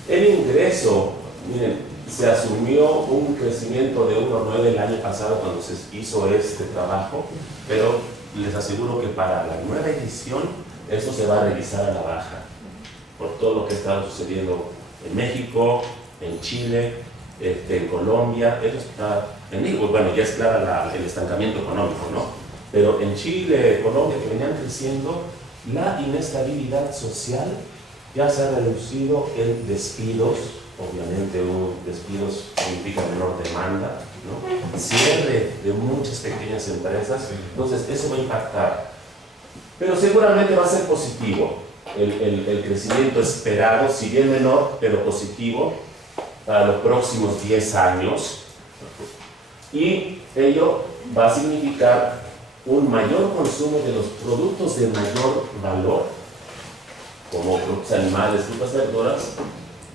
El ingreso, miren, se asumió un crecimiento de 1,9 el año pasado cuando se hizo este trabajo, pero les aseguro que para la nueva edición esto se va a revisar a la baja por todo lo que ha estado sucediendo en México, en Chile, en Colombia. En México, bueno, ya es clara el estancamiento económico, ¿no? Pero en Chile, Colombia, que venían creciendo, la inestabilidad social ya se ha reducido en despidos. Obviamente, despidos significa menor demanda, ¿no? Cierre de muchas pequeñas empresas, entonces eso va a impactar. Pero seguramente va a ser positivo el crecimiento esperado, si bien menor, pero positivo para los próximos 10 años. Y ello va a significar un mayor consumo de los productos de mayor valor, como productos animales, frutas, verduras,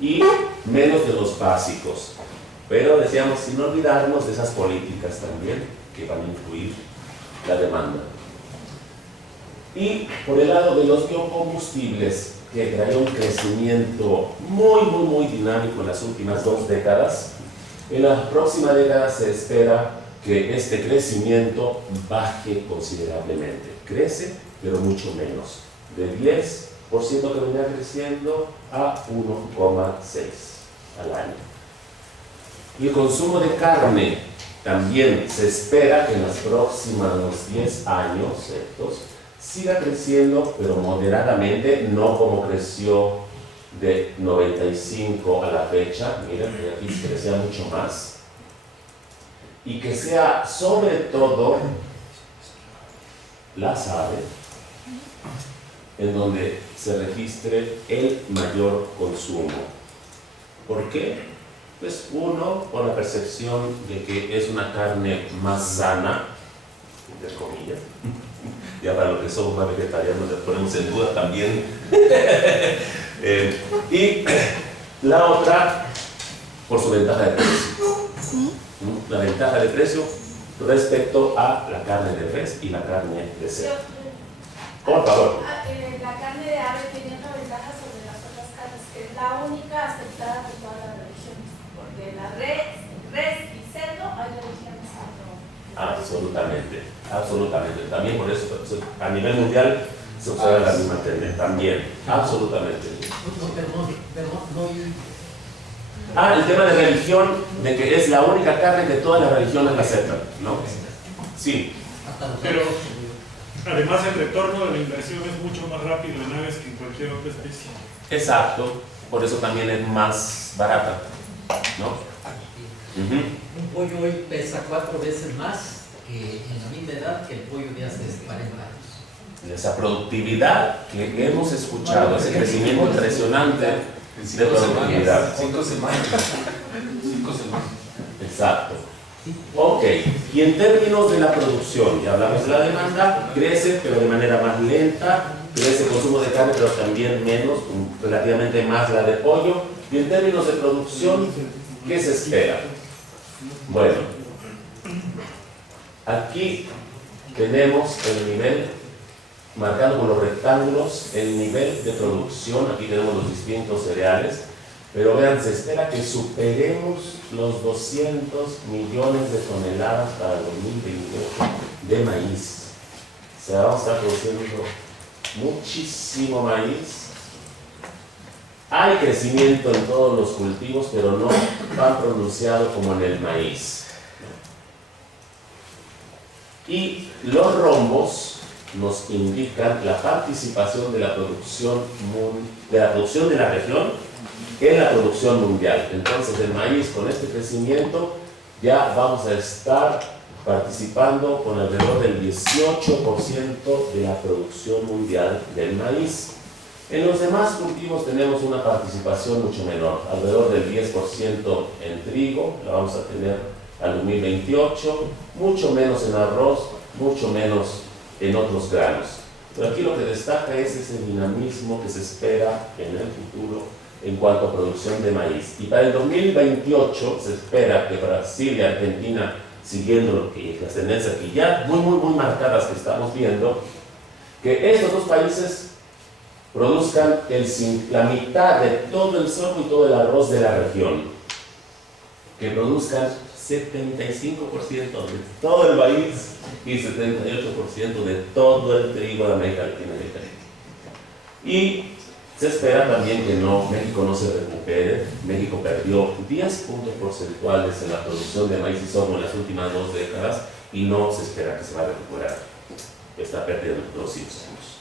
y menos de los básicos. Pero decíamos, sin olvidarnos de esas políticas también que van a influir la demanda. Y por el lado de los biocombustibles, que trae un crecimiento muy dinámico en las últimas 2 décadas, en la próxima década se espera que este crecimiento baje considerablemente. Crece, pero mucho menos. De 10% que venía creciendo a 1,6% al año. Y el consumo de carne también se espera que en los próximos 10 años siga creciendo, pero moderadamente, no como creció de 95 a la fecha. Miren, que aquí crecía mucho más. Y que sea sobre todo las aves en donde se registre el mayor consumo. ¿Por qué? Pues uno, por la percepción de que es una carne más sana, entre comillas. Ya para los que somos más vegetarianos les ponemos en duda también. Y la otra, por su ventaja de precio. La ventaja de precio respecto a la carne de res y la carne de cerdo. Por favor. La carne de ave tiene una ventaja sobre las otras carnes, que es la única aceptada por todas las religiones, porque la res y cerdo hay religiones que no. Absolutamente. También por eso, a nivel mundial, se observa la misma tendencia. También, absolutamente. El tema de religión, de que es la única carne que todas las religiones la aceptan, ¿no? Sí. Pero además el retorno de la inversión es mucho más rápido en aves que en cualquier otra especie. Exacto, por eso también es más barata, ¿no? Un pollo hoy pesa 4 veces más que en la misma edad que el pollo de hace 40 años. Esa productividad que hemos escuchado, ese crecimiento impresionante de productividad. 5 semanas. Exacto. Ok, y en términos de la producción, ya hablamos de la demanda, crece pero de manera más lenta, crece el consumo de carne pero también menos, relativamente más la de pollo. Y en términos de producción, ¿qué se espera? Bueno, aquí tenemos el nivel, marcado con los rectángulos, el nivel de producción. Aquí tenemos los distintos cereales, pero vean, se espera que superemos los 200 millones de toneladas para el 2028 de maíz. O sea, vamos a estar produciendo muchísimo maíz. Hay crecimiento en todos los cultivos, pero no tan pronunciado como en el maíz. Y los rombos nos indican la participación de la producción de la región en la producción mundial. Entonces el maíz, con este crecimiento, ya vamos a estar participando con alrededor del 18% de la producción mundial del maíz. En los demás cultivos tenemos una participación mucho menor, alrededor del 10% en trigo, la vamos a tener al 2028, mucho menos en arroz, mucho menos en otros granos. Pero aquí lo que destaca es ese dinamismo que se espera en el futuro en cuanto a producción de maíz. Y para el 2028 se espera que Brasil y Argentina, siguiendo las tendencias que ya muy marcadas que estamos viendo, que estos dos países produzcan la mitad de todo el sorgo y todo el arroz de la región, que produzcan 75% de todo el maíz y 78% de todo el trigo de América Latina y el Caribe. Y se espera también que México no se recupere. México perdió 10 puntos porcentuales en la producción de maíz y sorgo en las últimas 2 décadas y no se espera que se va a recuperar esta pérdida en los próximos años.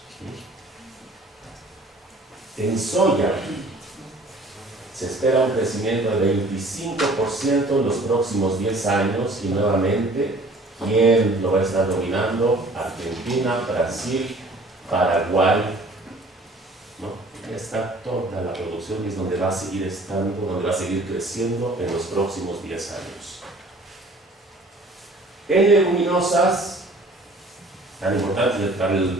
En soya se espera un crecimiento de 25% en los próximos 10 años y nuevamente, ¿quién lo va a estar dominando? Argentina, Brasil, Paraguay, ¿no? Está toda la producción y es donde va a seguir estando, donde va a seguir creciendo en los próximos 10 años. En leguminosas, tan importantes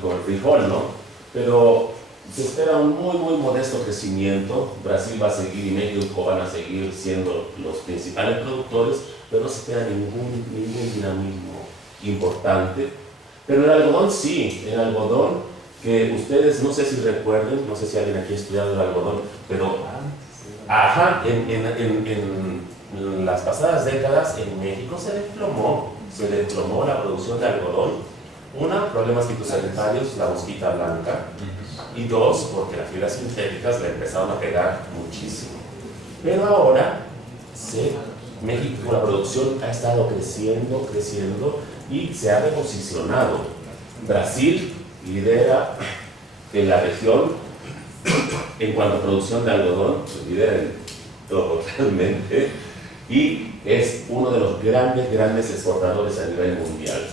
como el frijol, ¿no? Pero se espera un muy modesto crecimiento. Brasil va a seguir y México van a seguir siendo los principales productores, pero no se espera ningún dinamismo importante. Pero el algodón sí, el algodón que ustedes no sé si recuerden, no sé si alguien aquí ha estudiado el algodón, pero en las pasadas décadas en México se desplomó la producción de algodón. Una, problemas fitosanitarios, la mosquita blanca, y dos, porque las fibras sintéticas le empezaron a pegar muchísimo. Pero ahora, México, la producción ha estado creciendo y se ha reposicionado. Brasil lidera en la región en cuanto a producción de algodón, lidera totalmente, y es uno de los grandes exportadores a nivel mundial.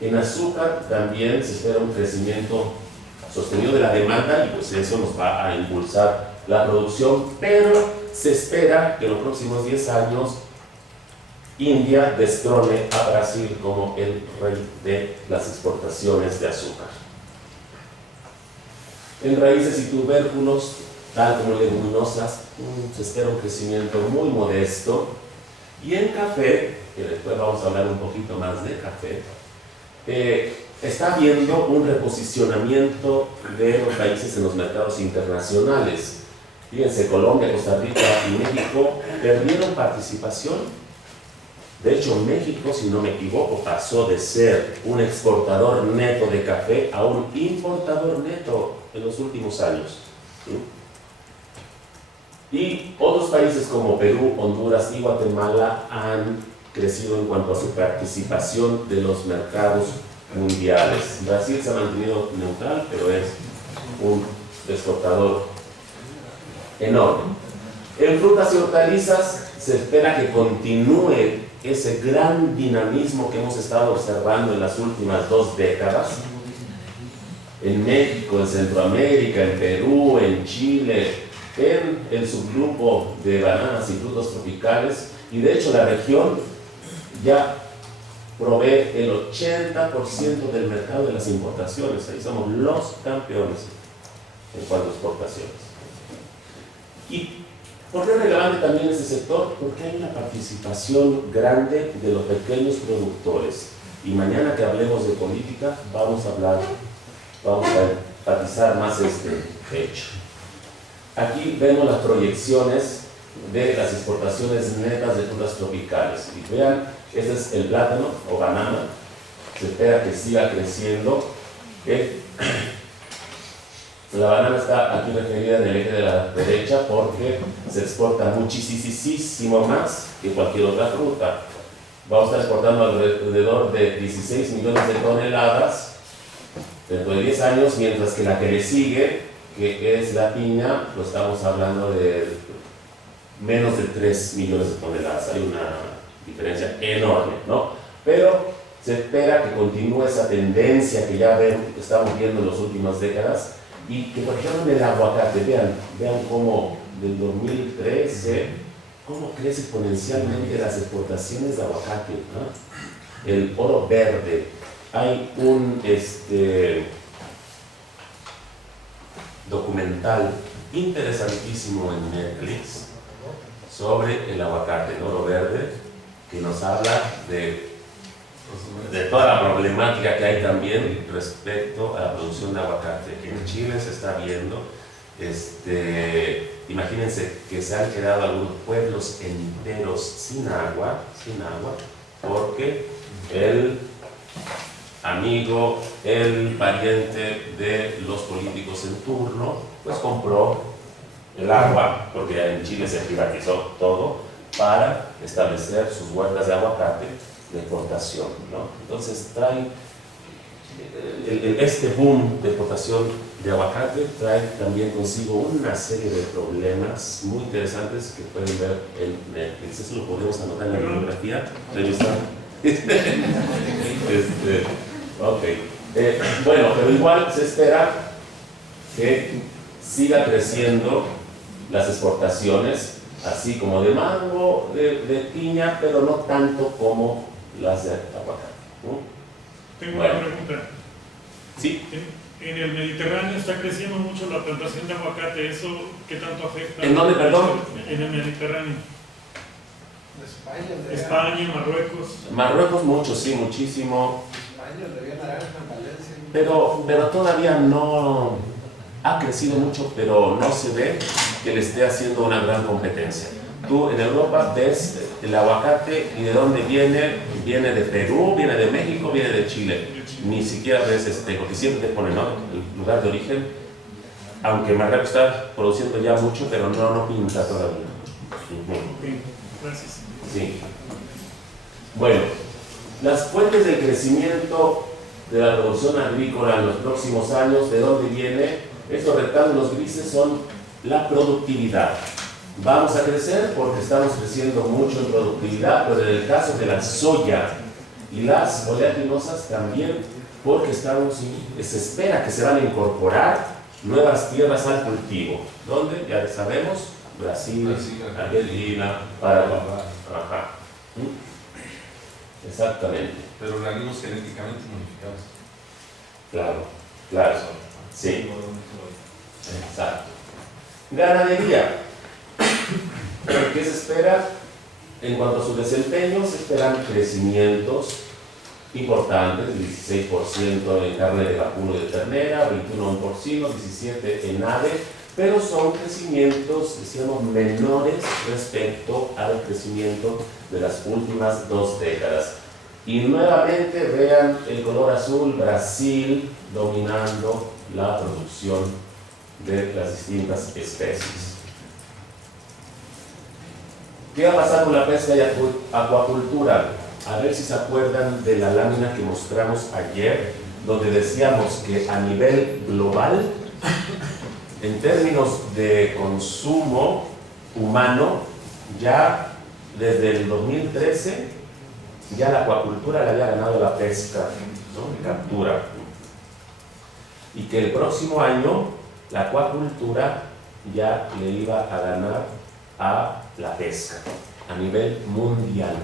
En azúcar también se espera un crecimiento sostenido de la demanda y pues eso nos va a impulsar la producción, pero se espera que en los próximos 10 años India destrone a Brasil como el rey de las exportaciones de azúcar. En raíces y tubérculos, tal como leguminosas, se espera un crecimiento muy modesto. Y en café, que después vamos a hablar un poquito más de café, está habiendo un reposicionamiento de los países en los mercados internacionales. Fíjense, Colombia, Costa Rica y México perdieron participación. De hecho, México, si no me equivoco, pasó de ser un exportador neto de café a un importador neto en los últimos años. ¿Sí? Y otros países como Perú, Honduras y Guatemala han crecido en cuanto a su participación de los mercados mundiales. Brasil se ha mantenido neutral, pero es un exportador enorme. En frutas y hortalizas se espera que continúe ese gran dinamismo que hemos estado observando en las últimas 2 décadas. En México, en Centroamérica, en Perú, en Chile, en el subgrupo de bananas y frutos tropicales, y de hecho la región ya provee el 80% del mercado de las importaciones. Ahí somos los campeones en cuanto a exportaciones. ¿Y por qué es relevante también este sector? Porque hay una participación grande de los pequeños productores. Y mañana que hablemos de política, vamos a enfatizar más este hecho. Aquí vemos las proyecciones de las exportaciones netas de frutas tropicales. Y vean, este es el plátano o banana. Se espera que siga creciendo. La banana está aquí referida en el eje de la derecha porque se exporta muchísimo más que cualquier otra fruta. Vamos a estar exportando alrededor de 16 millones de toneladas dentro de 10 años, mientras que la que le sigue, que es la piña, pues estamos hablando de menos de 3 millones de toneladas. Hay una diferencia enorme, ¿no? Pero se espera que continúe esa tendencia que ya estamos viendo en las últimas décadas. Y que, por ejemplo, en el aguacate, vean cómo del 2013, cómo crece exponencialmente las exportaciones de aguacate, ¿no? El oro verde. Hay un documental interesantísimo en Netflix sobre el aguacate, el oro verde, que nos habla de toda la problemática que hay también respecto a la producción de aguacate. En Chile se está viendo, imagínense que se han quedado algunos pueblos enteros sin agua, porque el amigo, el pariente de los políticos en turno, pues compró el agua, porque en Chile se privatizó todo, para establecer sus huertas de aguacate de exportación, ¿no? Entonces trae este boom de exportación de aguacate trae también consigo una serie de problemas muy interesantes que pueden ver en Netflix. Eso lo podemos anotar en la bibliografía. Revisar. Ok. Bueno, pero igual se espera que siga creciendo las exportaciones, así como de mango, de piña, pero no tanto como las de aguacate. Tengo Bueno. una pregunta. Sí. En el Mediterráneo está creciendo mucho la plantación de aguacate. ¿Eso qué tanto afecta? ¿En dónde, perdón? En el Mediterráneo. España, España, Marruecos. Marruecos mucho, sí, muchísimo. España, le había naranja en Valencia. Pero todavía no ha crecido mucho, pero no se ve que le esté haciendo una gran competencia. Tú en Europa ves el aguacate y de dónde viene, viene de Perú, viene de México, viene de Chile. Ni siquiera ves, porque siempre te ponen, ¿no?, el lugar de origen, aunque Marruecos está produciendo ya mucho, pero no pinta todavía. Ok, gracias. Sí. Bueno, las fuentes de crecimiento de la producción agrícola en los próximos años, ¿de dónde viene? Estos rectángulos grises son la productividad. Vamos a crecer porque estamos creciendo mucho en productividad, pero en el caso de la soya y las oleaginosas también, porque se espera que se van a incorporar nuevas tierras al cultivo. ¿Dónde? Ya sabemos, Brasil, Argentina, Paraguay. Ajá. Exactamente. Pero organismos genéticamente modificados. Claro. Sí. Exacto. Ganadería. ¿Qué se espera? En cuanto a su desempeño, se esperan crecimientos importantes, 16% en carne de vacuno y de ternera, 21% en porcino, 17% en ave, pero son crecimientos, decíamos, menores respecto al crecimiento de las últimas 2 décadas. Y nuevamente vean el color azul, Brasil dominando la producción de las distintas especies. ¿Qué va a pasar con la pesca y acuacultura? A ver si se acuerdan de la lámina que mostramos ayer, donde decíamos que a nivel global, en términos de consumo humano, ya desde el 2013, ya la acuacultura le había ganado la pesca, ¿no?, de captura. Y que el próximo año la acuacultura ya le iba a ganar a la pesca a nivel mundial.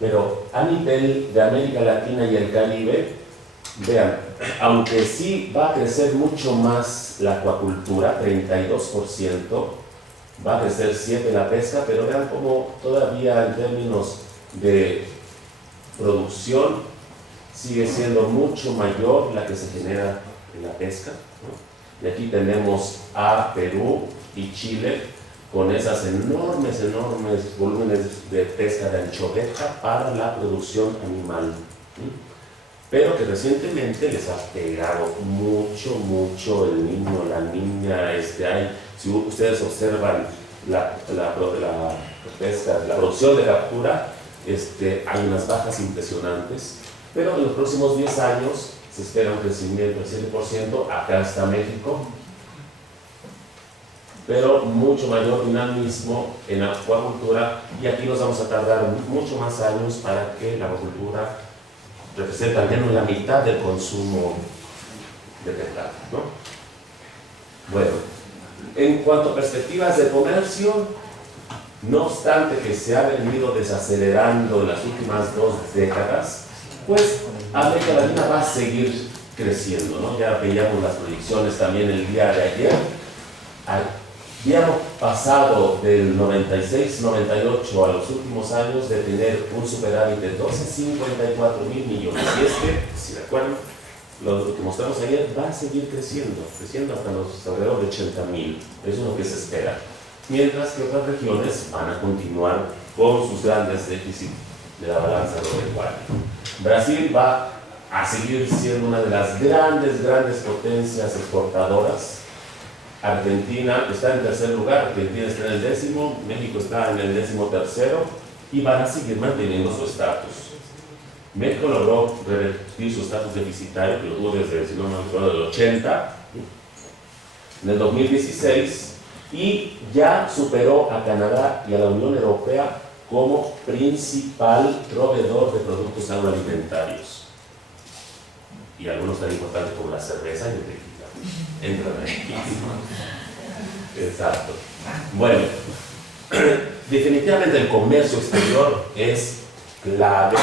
Pero a nivel de América Latina y el Caribe, vean, aunque sí va a crecer mucho más la acuacultura, 32%, va a crecer 7% la pesca, pero vean cómo todavía en términos de producción sigue siendo mucho mayor la que se genera en la pesca, ¿no? Y aquí tenemos a Perú y Chile con esas enormes volúmenes de pesca de anchoveta para la producción animal, ¿sí? Pero que recientemente les ha pegado mucho el niño, la niña. Si ustedes observan la pesca, la producción de captura, hay unas bajas impresionantes, pero en los próximos 10 años se espera un crecimiento del 7%. Acá está México, pero mucho mayor dinamismo en la acuacultura, y aquí nos vamos a tardar mucho más años para que la acuacultura represente al menos la mitad del consumo de pescado, ¿no? Bueno, en cuanto a perspectivas de comercio, no obstante que se ha venido desacelerando en las últimas 2 décadas, pues América Latina va a seguir creciendo, ¿no? Ya veíamos las proyecciones también el día de ayer. Habíamos pasado del 96-98 a los últimos años de tener un superávit de 12,54 mil millones. Y si recuerdan, lo que mostramos ayer va a seguir creciendo hasta los alrededor de 80,000. Eso es lo que se espera. Mientras que otras regiones van a continuar con sus grandes déficits de la balanza agropecuaria. Brasil va a seguir siendo una de las grandes potencias exportadoras. Argentina está en tercer lugar, Argentina está en el 10º, México está en el 13º, y van a seguir manteniendo su estatus. México logró revertir su estatus deficitario, que lo tuvo desde, si no me acuerdo, del 80, en el 2016 y ya superó a Canadá y a la Unión Europea como principal proveedor de productos agroalimentarios. Y algunos tan importantes como la cerveza y el tequila. Entran ahí. Exacto. Bueno, definitivamente el comercio exterior es clave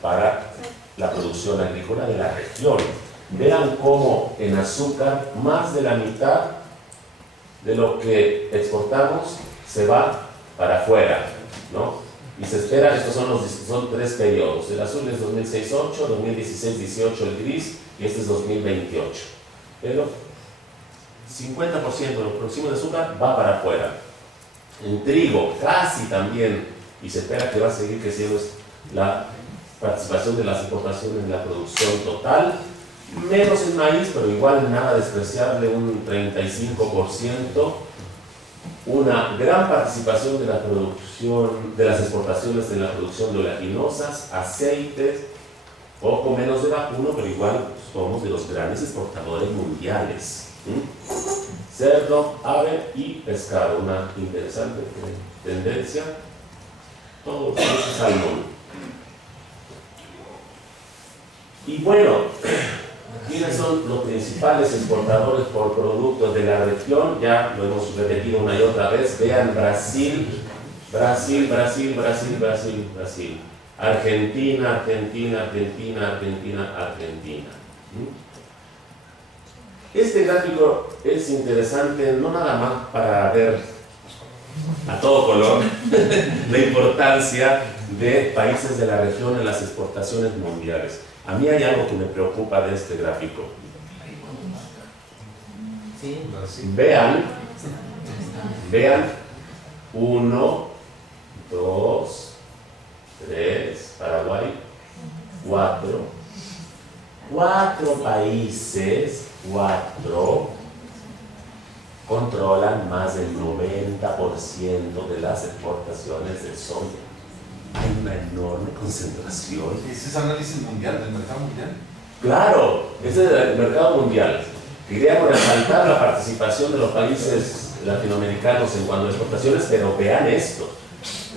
para la producción agrícola de la región. Vean cómo en azúcar más de la mitad de lo que exportamos se va para afuera, ¿no? Y se espera, estos son 3 periodos. El azul es 2006-8, 2016-18 el gris y este es 2028. Pero 50% de lo que producimos de azúcar va para afuera. En trigo casi también, y se espera que va a seguir creciendo la participación de las exportaciones en la producción total, menos en maíz, pero igual nada despreciable, un 35%, una gran participación de la producción, de las exportaciones en la producción de oleaginosas, aceites, poco menos de vacuno, pero igual somos de los grandes exportadores mundiales. Cerdo, ave y pescado, una interesante tendencia, todo es salmón. Y bueno, ¿quiénes son los principales exportadores por productos de la región? Ya lo hemos repetido una y otra vez. Vean Brasil, Argentina. Este gráfico es interesante no nada más para ver a todo color la importancia de países de la región en las exportaciones mundiales. A mí hay algo que me preocupa de este gráfico. Vean, 1, 2, 3, Paraguay, 4 países, 4 controlan más del 90% de las exportaciones de soya. Hay una enorme concentración. ¿Ese es análisis mundial, del mercado mundial? Claro, ese es el mercado mundial. Queríamos resaltar la participación de los países latinoamericanos en cuanto a exportaciones, pero vean esto,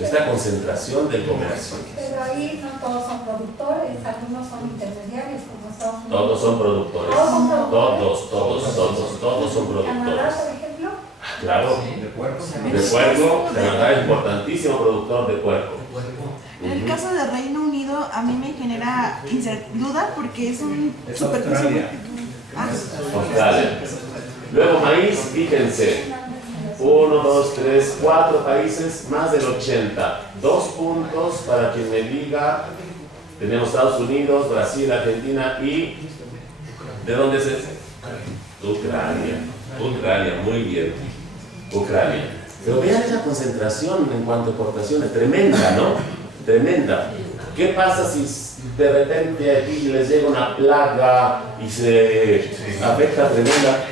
esta concentración del comercio. Pero ahí no todos son productores, algunos son intermediarios, como Estados Unidos. Todos son productores. Todos son productores. ¿Canadá, por ejemplo? Claro, de puerco, Canadá es importantísimo productor de puerco. En el caso de Reino Unido, a mí me genera duda porque es un superficie. Australia. Luego maíz, fíjense. 1, 2, 3, 4 países, más del 80. 2 puntos para quien me diga. Tenemos Estados Unidos, Brasil, Argentina y... ¿de dónde es ese? Ucrania, muy bien. Ucrania. Pero vean esa concentración en cuanto a exportaciones, tremenda, ¿no? Tremenda. ¿Qué pasa si de repente aquí les llega una plaga y se afecta tremenda?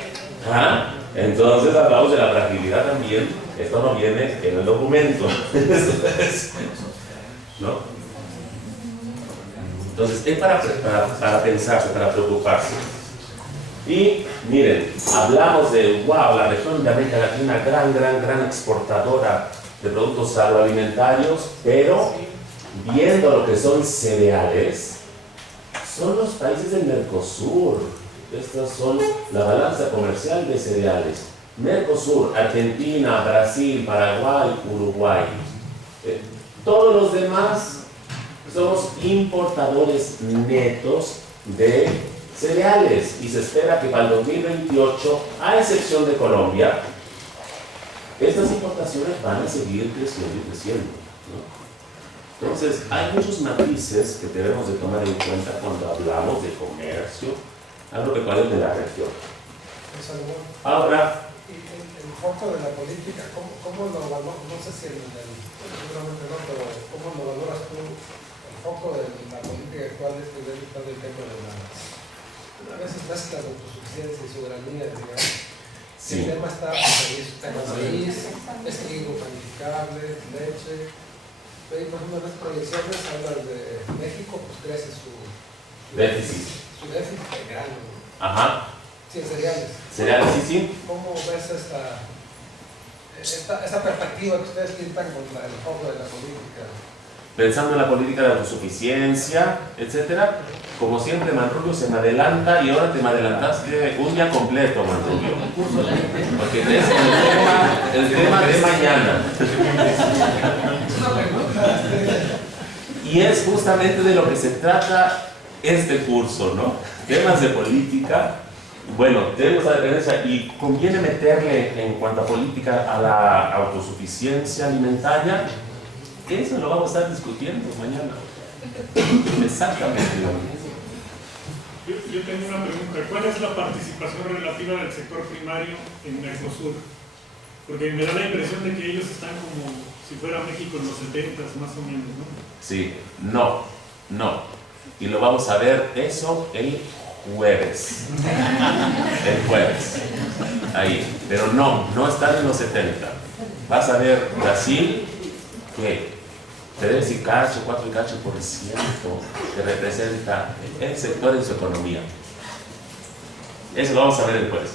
¿Ah? Entonces hablamos de la fragilidad también. Esto no viene en el documento. ¿No? Entonces es para pensarse, para preocuparse. Y miren, hablamos de, wow, la región de América Latina, gran exportadora de productos agroalimentarios, pero viendo lo que son cereales, son los países del Mercosur. Estas son la balanza comercial de cereales. Mercosur, Argentina, Brasil, Paraguay, Uruguay. Todos los demás somos importadores netos de cereales y se espera que para el 2028, a excepción de Colombia, estas importaciones van a seguir creciendo, ¿no? Entonces, hay muchos matices que debemos de tomar en cuenta cuando hablamos de comercio agropecuario de la región. Ahora, el foco de la política, ¿cómo lo valoras? No sé si seguramente no, pero ¿cómo lo valoras tú? El foco de la política actual es el tema de a veces mezcla de autosuficiencia y soberanía, digamos. Sí. El tema está en maíz, es trigo planificable, leche. Por ejemplo, en las proyecciones hablan de México, pues crece su déficit de grano. Ajá. Sí, en cereales. ¿Sería así, sí? ¿Cómo ves esta perspectiva que ustedes pintan contra el foco de la política? Pensando en la política de autosuficiencia, etcétera, como siempre Manrubio se me adelanta y ahora te me adelantaste un día completo, Manrubio, porque es el tema de mañana. Y es justamente de lo que se trata este curso, ¿no? Temas de política. Bueno, tenemos la dependencia y conviene meterle en cuanto a política a la autosuficiencia alimentaria. Eso lo vamos a estar discutiendo mañana. Exactamente lo mismo. Yo tengo una pregunta. ¿Cuál es la participación relativa del sector primario en Mercosur? Porque me da la impresión de que ellos están como si fuera México en los 70s, más o menos, ¿no? Sí, no. Y lo vamos a ver eso el jueves. El jueves. Ahí. Pero no están en los 70. Vas a ver Brasil, que 3 y cacho, 4 y cacho por ciento que representa el sector en su economía. Eso lo vamos a ver el jueves,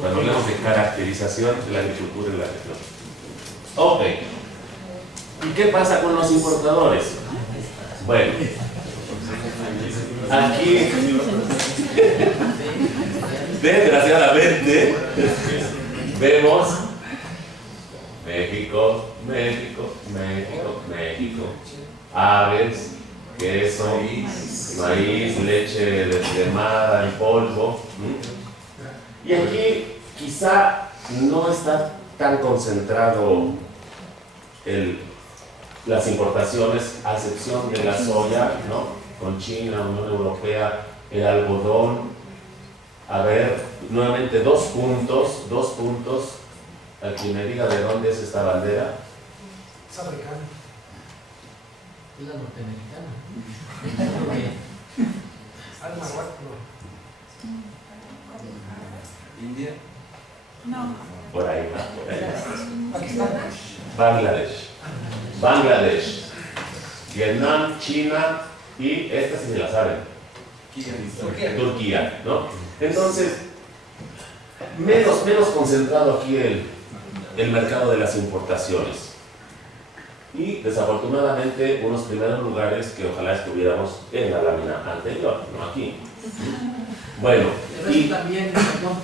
cuando hablemos de caracterización de la agricultura y la región. Ok. ¿Y qué pasa con los importadores? Bueno, aquí, desgraciadamente, vemos México, aves, queso, maíz, leche descremada en polvo. Y aquí quizá no está tan concentrado las importaciones, a excepción de la soya, ¿no? Con China, Unión Europea, el algodón. A ver, nuevamente dos puntos. A quien me diga de dónde es esta bandera. Es africana. Es la norteamericana. ¿India? No. Por ahí va. Bangladesh, Vietnam, China y esta sí se la saben. Turquía, ¿no? Entonces, menos concentrado aquí el mercado de las importaciones. Y desafortunadamente unos primeros lugares que ojalá estuviéramos en la lámina anterior, no aquí. Bueno, y también, perdón,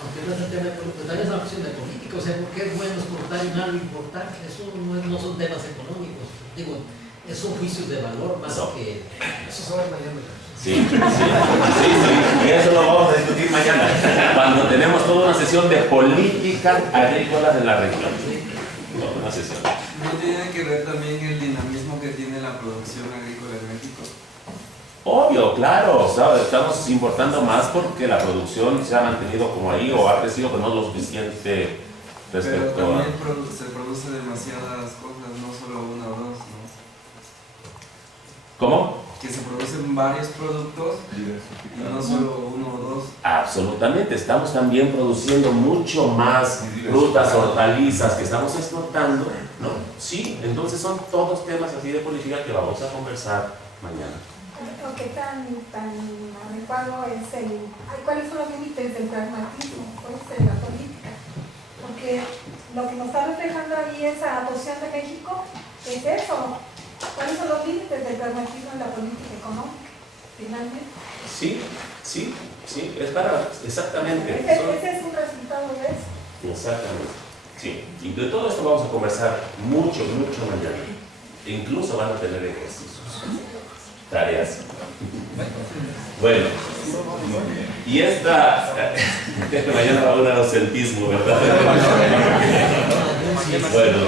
aunque no es el tema de política, también es una cuestión de política, o sea, ¿por qué es bueno exportar y malo importar? Eso no son temas económicos, digo, son juicios de valor más que... Eso son mañana. Sí, y eso lo vamos a discutir mañana, cuando tenemos toda una sesión de política agrícola en la región. Toda una sesión. ¿No tiene que ver también el dinamismo que tiene la producción agrícola en México? Obvio, claro, ¿sabes? Estamos importando más porque la producción se ha mantenido como ahí o ha crecido, pero no lo suficiente respecto Pero también se produce demasiadas cosas, no solo una o dos, ¿no? ¿Cómo? Que se producen varios productos y no solo uno o dos. Absolutamente, estamos también produciendo mucho más frutas, hortalizas que estamos exportando, ¿no? Sí, entonces son todos temas así de política que vamos a conversar mañana. ¿Qué tan adecuado es cuáles son los límites del pragmatismo pues, en la política? Porque lo que nos está reflejando ahí esa posición de México es eso. ¿Cuáles son los límites del pragmatismo en la política económica, finalmente? Sí, es para, exactamente. Ese es un resultado de eso. Exactamente, sí. Y de todo esto vamos a conversar mucho mañana. Incluso van a tener ejercicios, tareas. Bueno, y esta, mañana va a haber un ausentismo, ¿verdad? Bueno,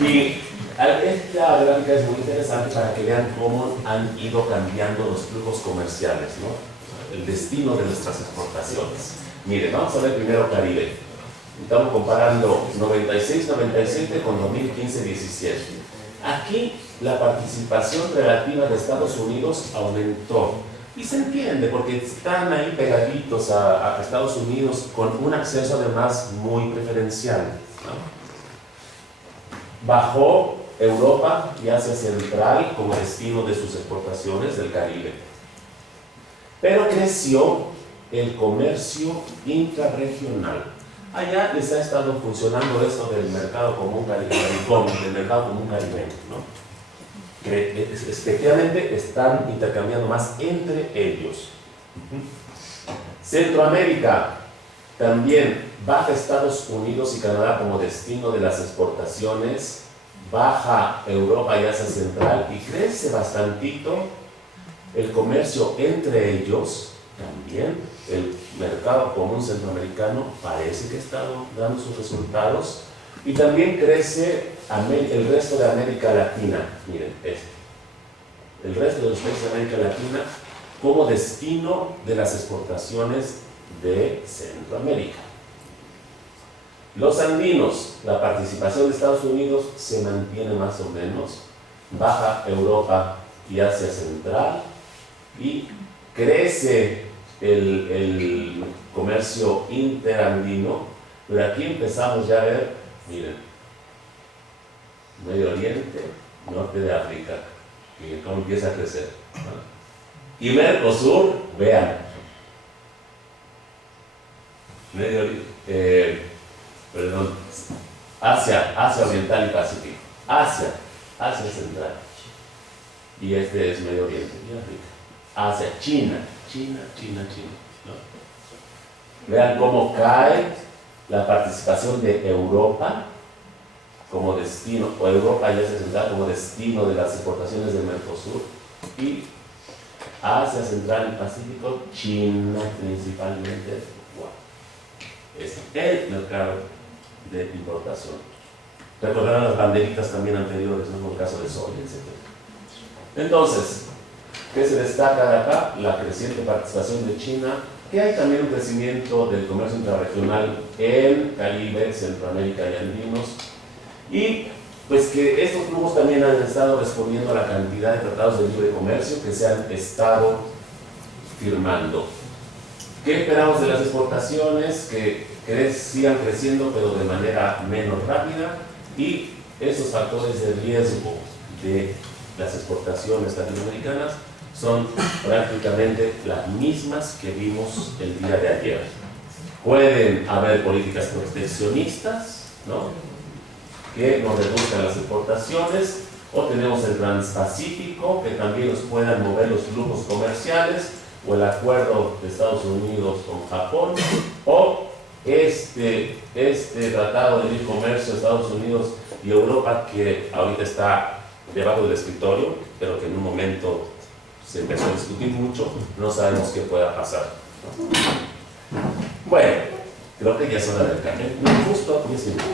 y esta gráfica es muy interesante para que vean cómo han ido cambiando los flujos comerciales, ¿no? El destino de nuestras exportaciones. Miren, vamos a ver primero Caribe. Estamos comparando 96-97 con 2015-17. Aquí la participación relativa de Estados Unidos aumentó. Y se entiende porque están ahí pegaditos a Estados Unidos con un acceso además muy preferencial, ¿no? Bajó Europa y Asia Central como destino de sus exportaciones del Caribe. Pero creció el comercio intrarregional. Allá les ha estado funcionando esto del mercado común caribeño, ¿no? Que efectivamente están intercambiando más entre ellos. Centroamérica también baja Estados Unidos y Canadá como destino de las exportaciones, baja Europa y Asia Central y crece bastantito el comercio entre ellos. También el mercado común centroamericano parece que está dando sus resultados y también crece el resto de América Latina. Miren, el resto de los países de América Latina como destino de las exportaciones de Centroamérica. Los andinos, la participación de Estados Unidos se mantiene más o menos, baja Europa y Asia Central y crece el comercio interandino, pero aquí empezamos ya a ver, miren, Medio Oriente, norte de África, y cómo empieza a crecer, ¿no? Y Mercosur, vean, Asia Oriental y Pacífico, Asia Central, y este es Medio Oriente y África, Asia, China, ¿no? Vean cómo cae la participación de Europa como destino, o Europa y Asia Central como destino de las exportaciones del Mercosur, y Asia Central y Pacífico, China principalmente, es el mercado de importación. Recordarán las banderitas también anteriores, ¿no? En el caso de soya, etc. Entonces, ¿qué se destaca de acá? La creciente participación de China, que hay también un crecimiento del comercio intrarregional en Caribe, Centroamérica y Andinos, y pues que estos grupos también han estado respondiendo a la cantidad de tratados de libre comercio que se han estado firmando. ¿Qué esperamos de las exportaciones? Que sigan creciendo pero de manera menos rápida, y esos factores de riesgo de las exportaciones latinoamericanas son prácticamente las mismas que vimos el día de ayer. Pueden haber políticas proteccionistas, ¿no?, que nos reduzcan las exportaciones, o tenemos el Transpacífico, que también nos puedan mover los flujos comerciales, o el acuerdo de Estados Unidos con Japón, o este tratado de libre comercio de Estados Unidos y Europa, que ahorita está debajo del escritorio, pero que en un momento se empezó a discutir mucho, no sabemos qué pueda pasar. Bueno, creo que ya es hora del café. No, justo 10 minutos.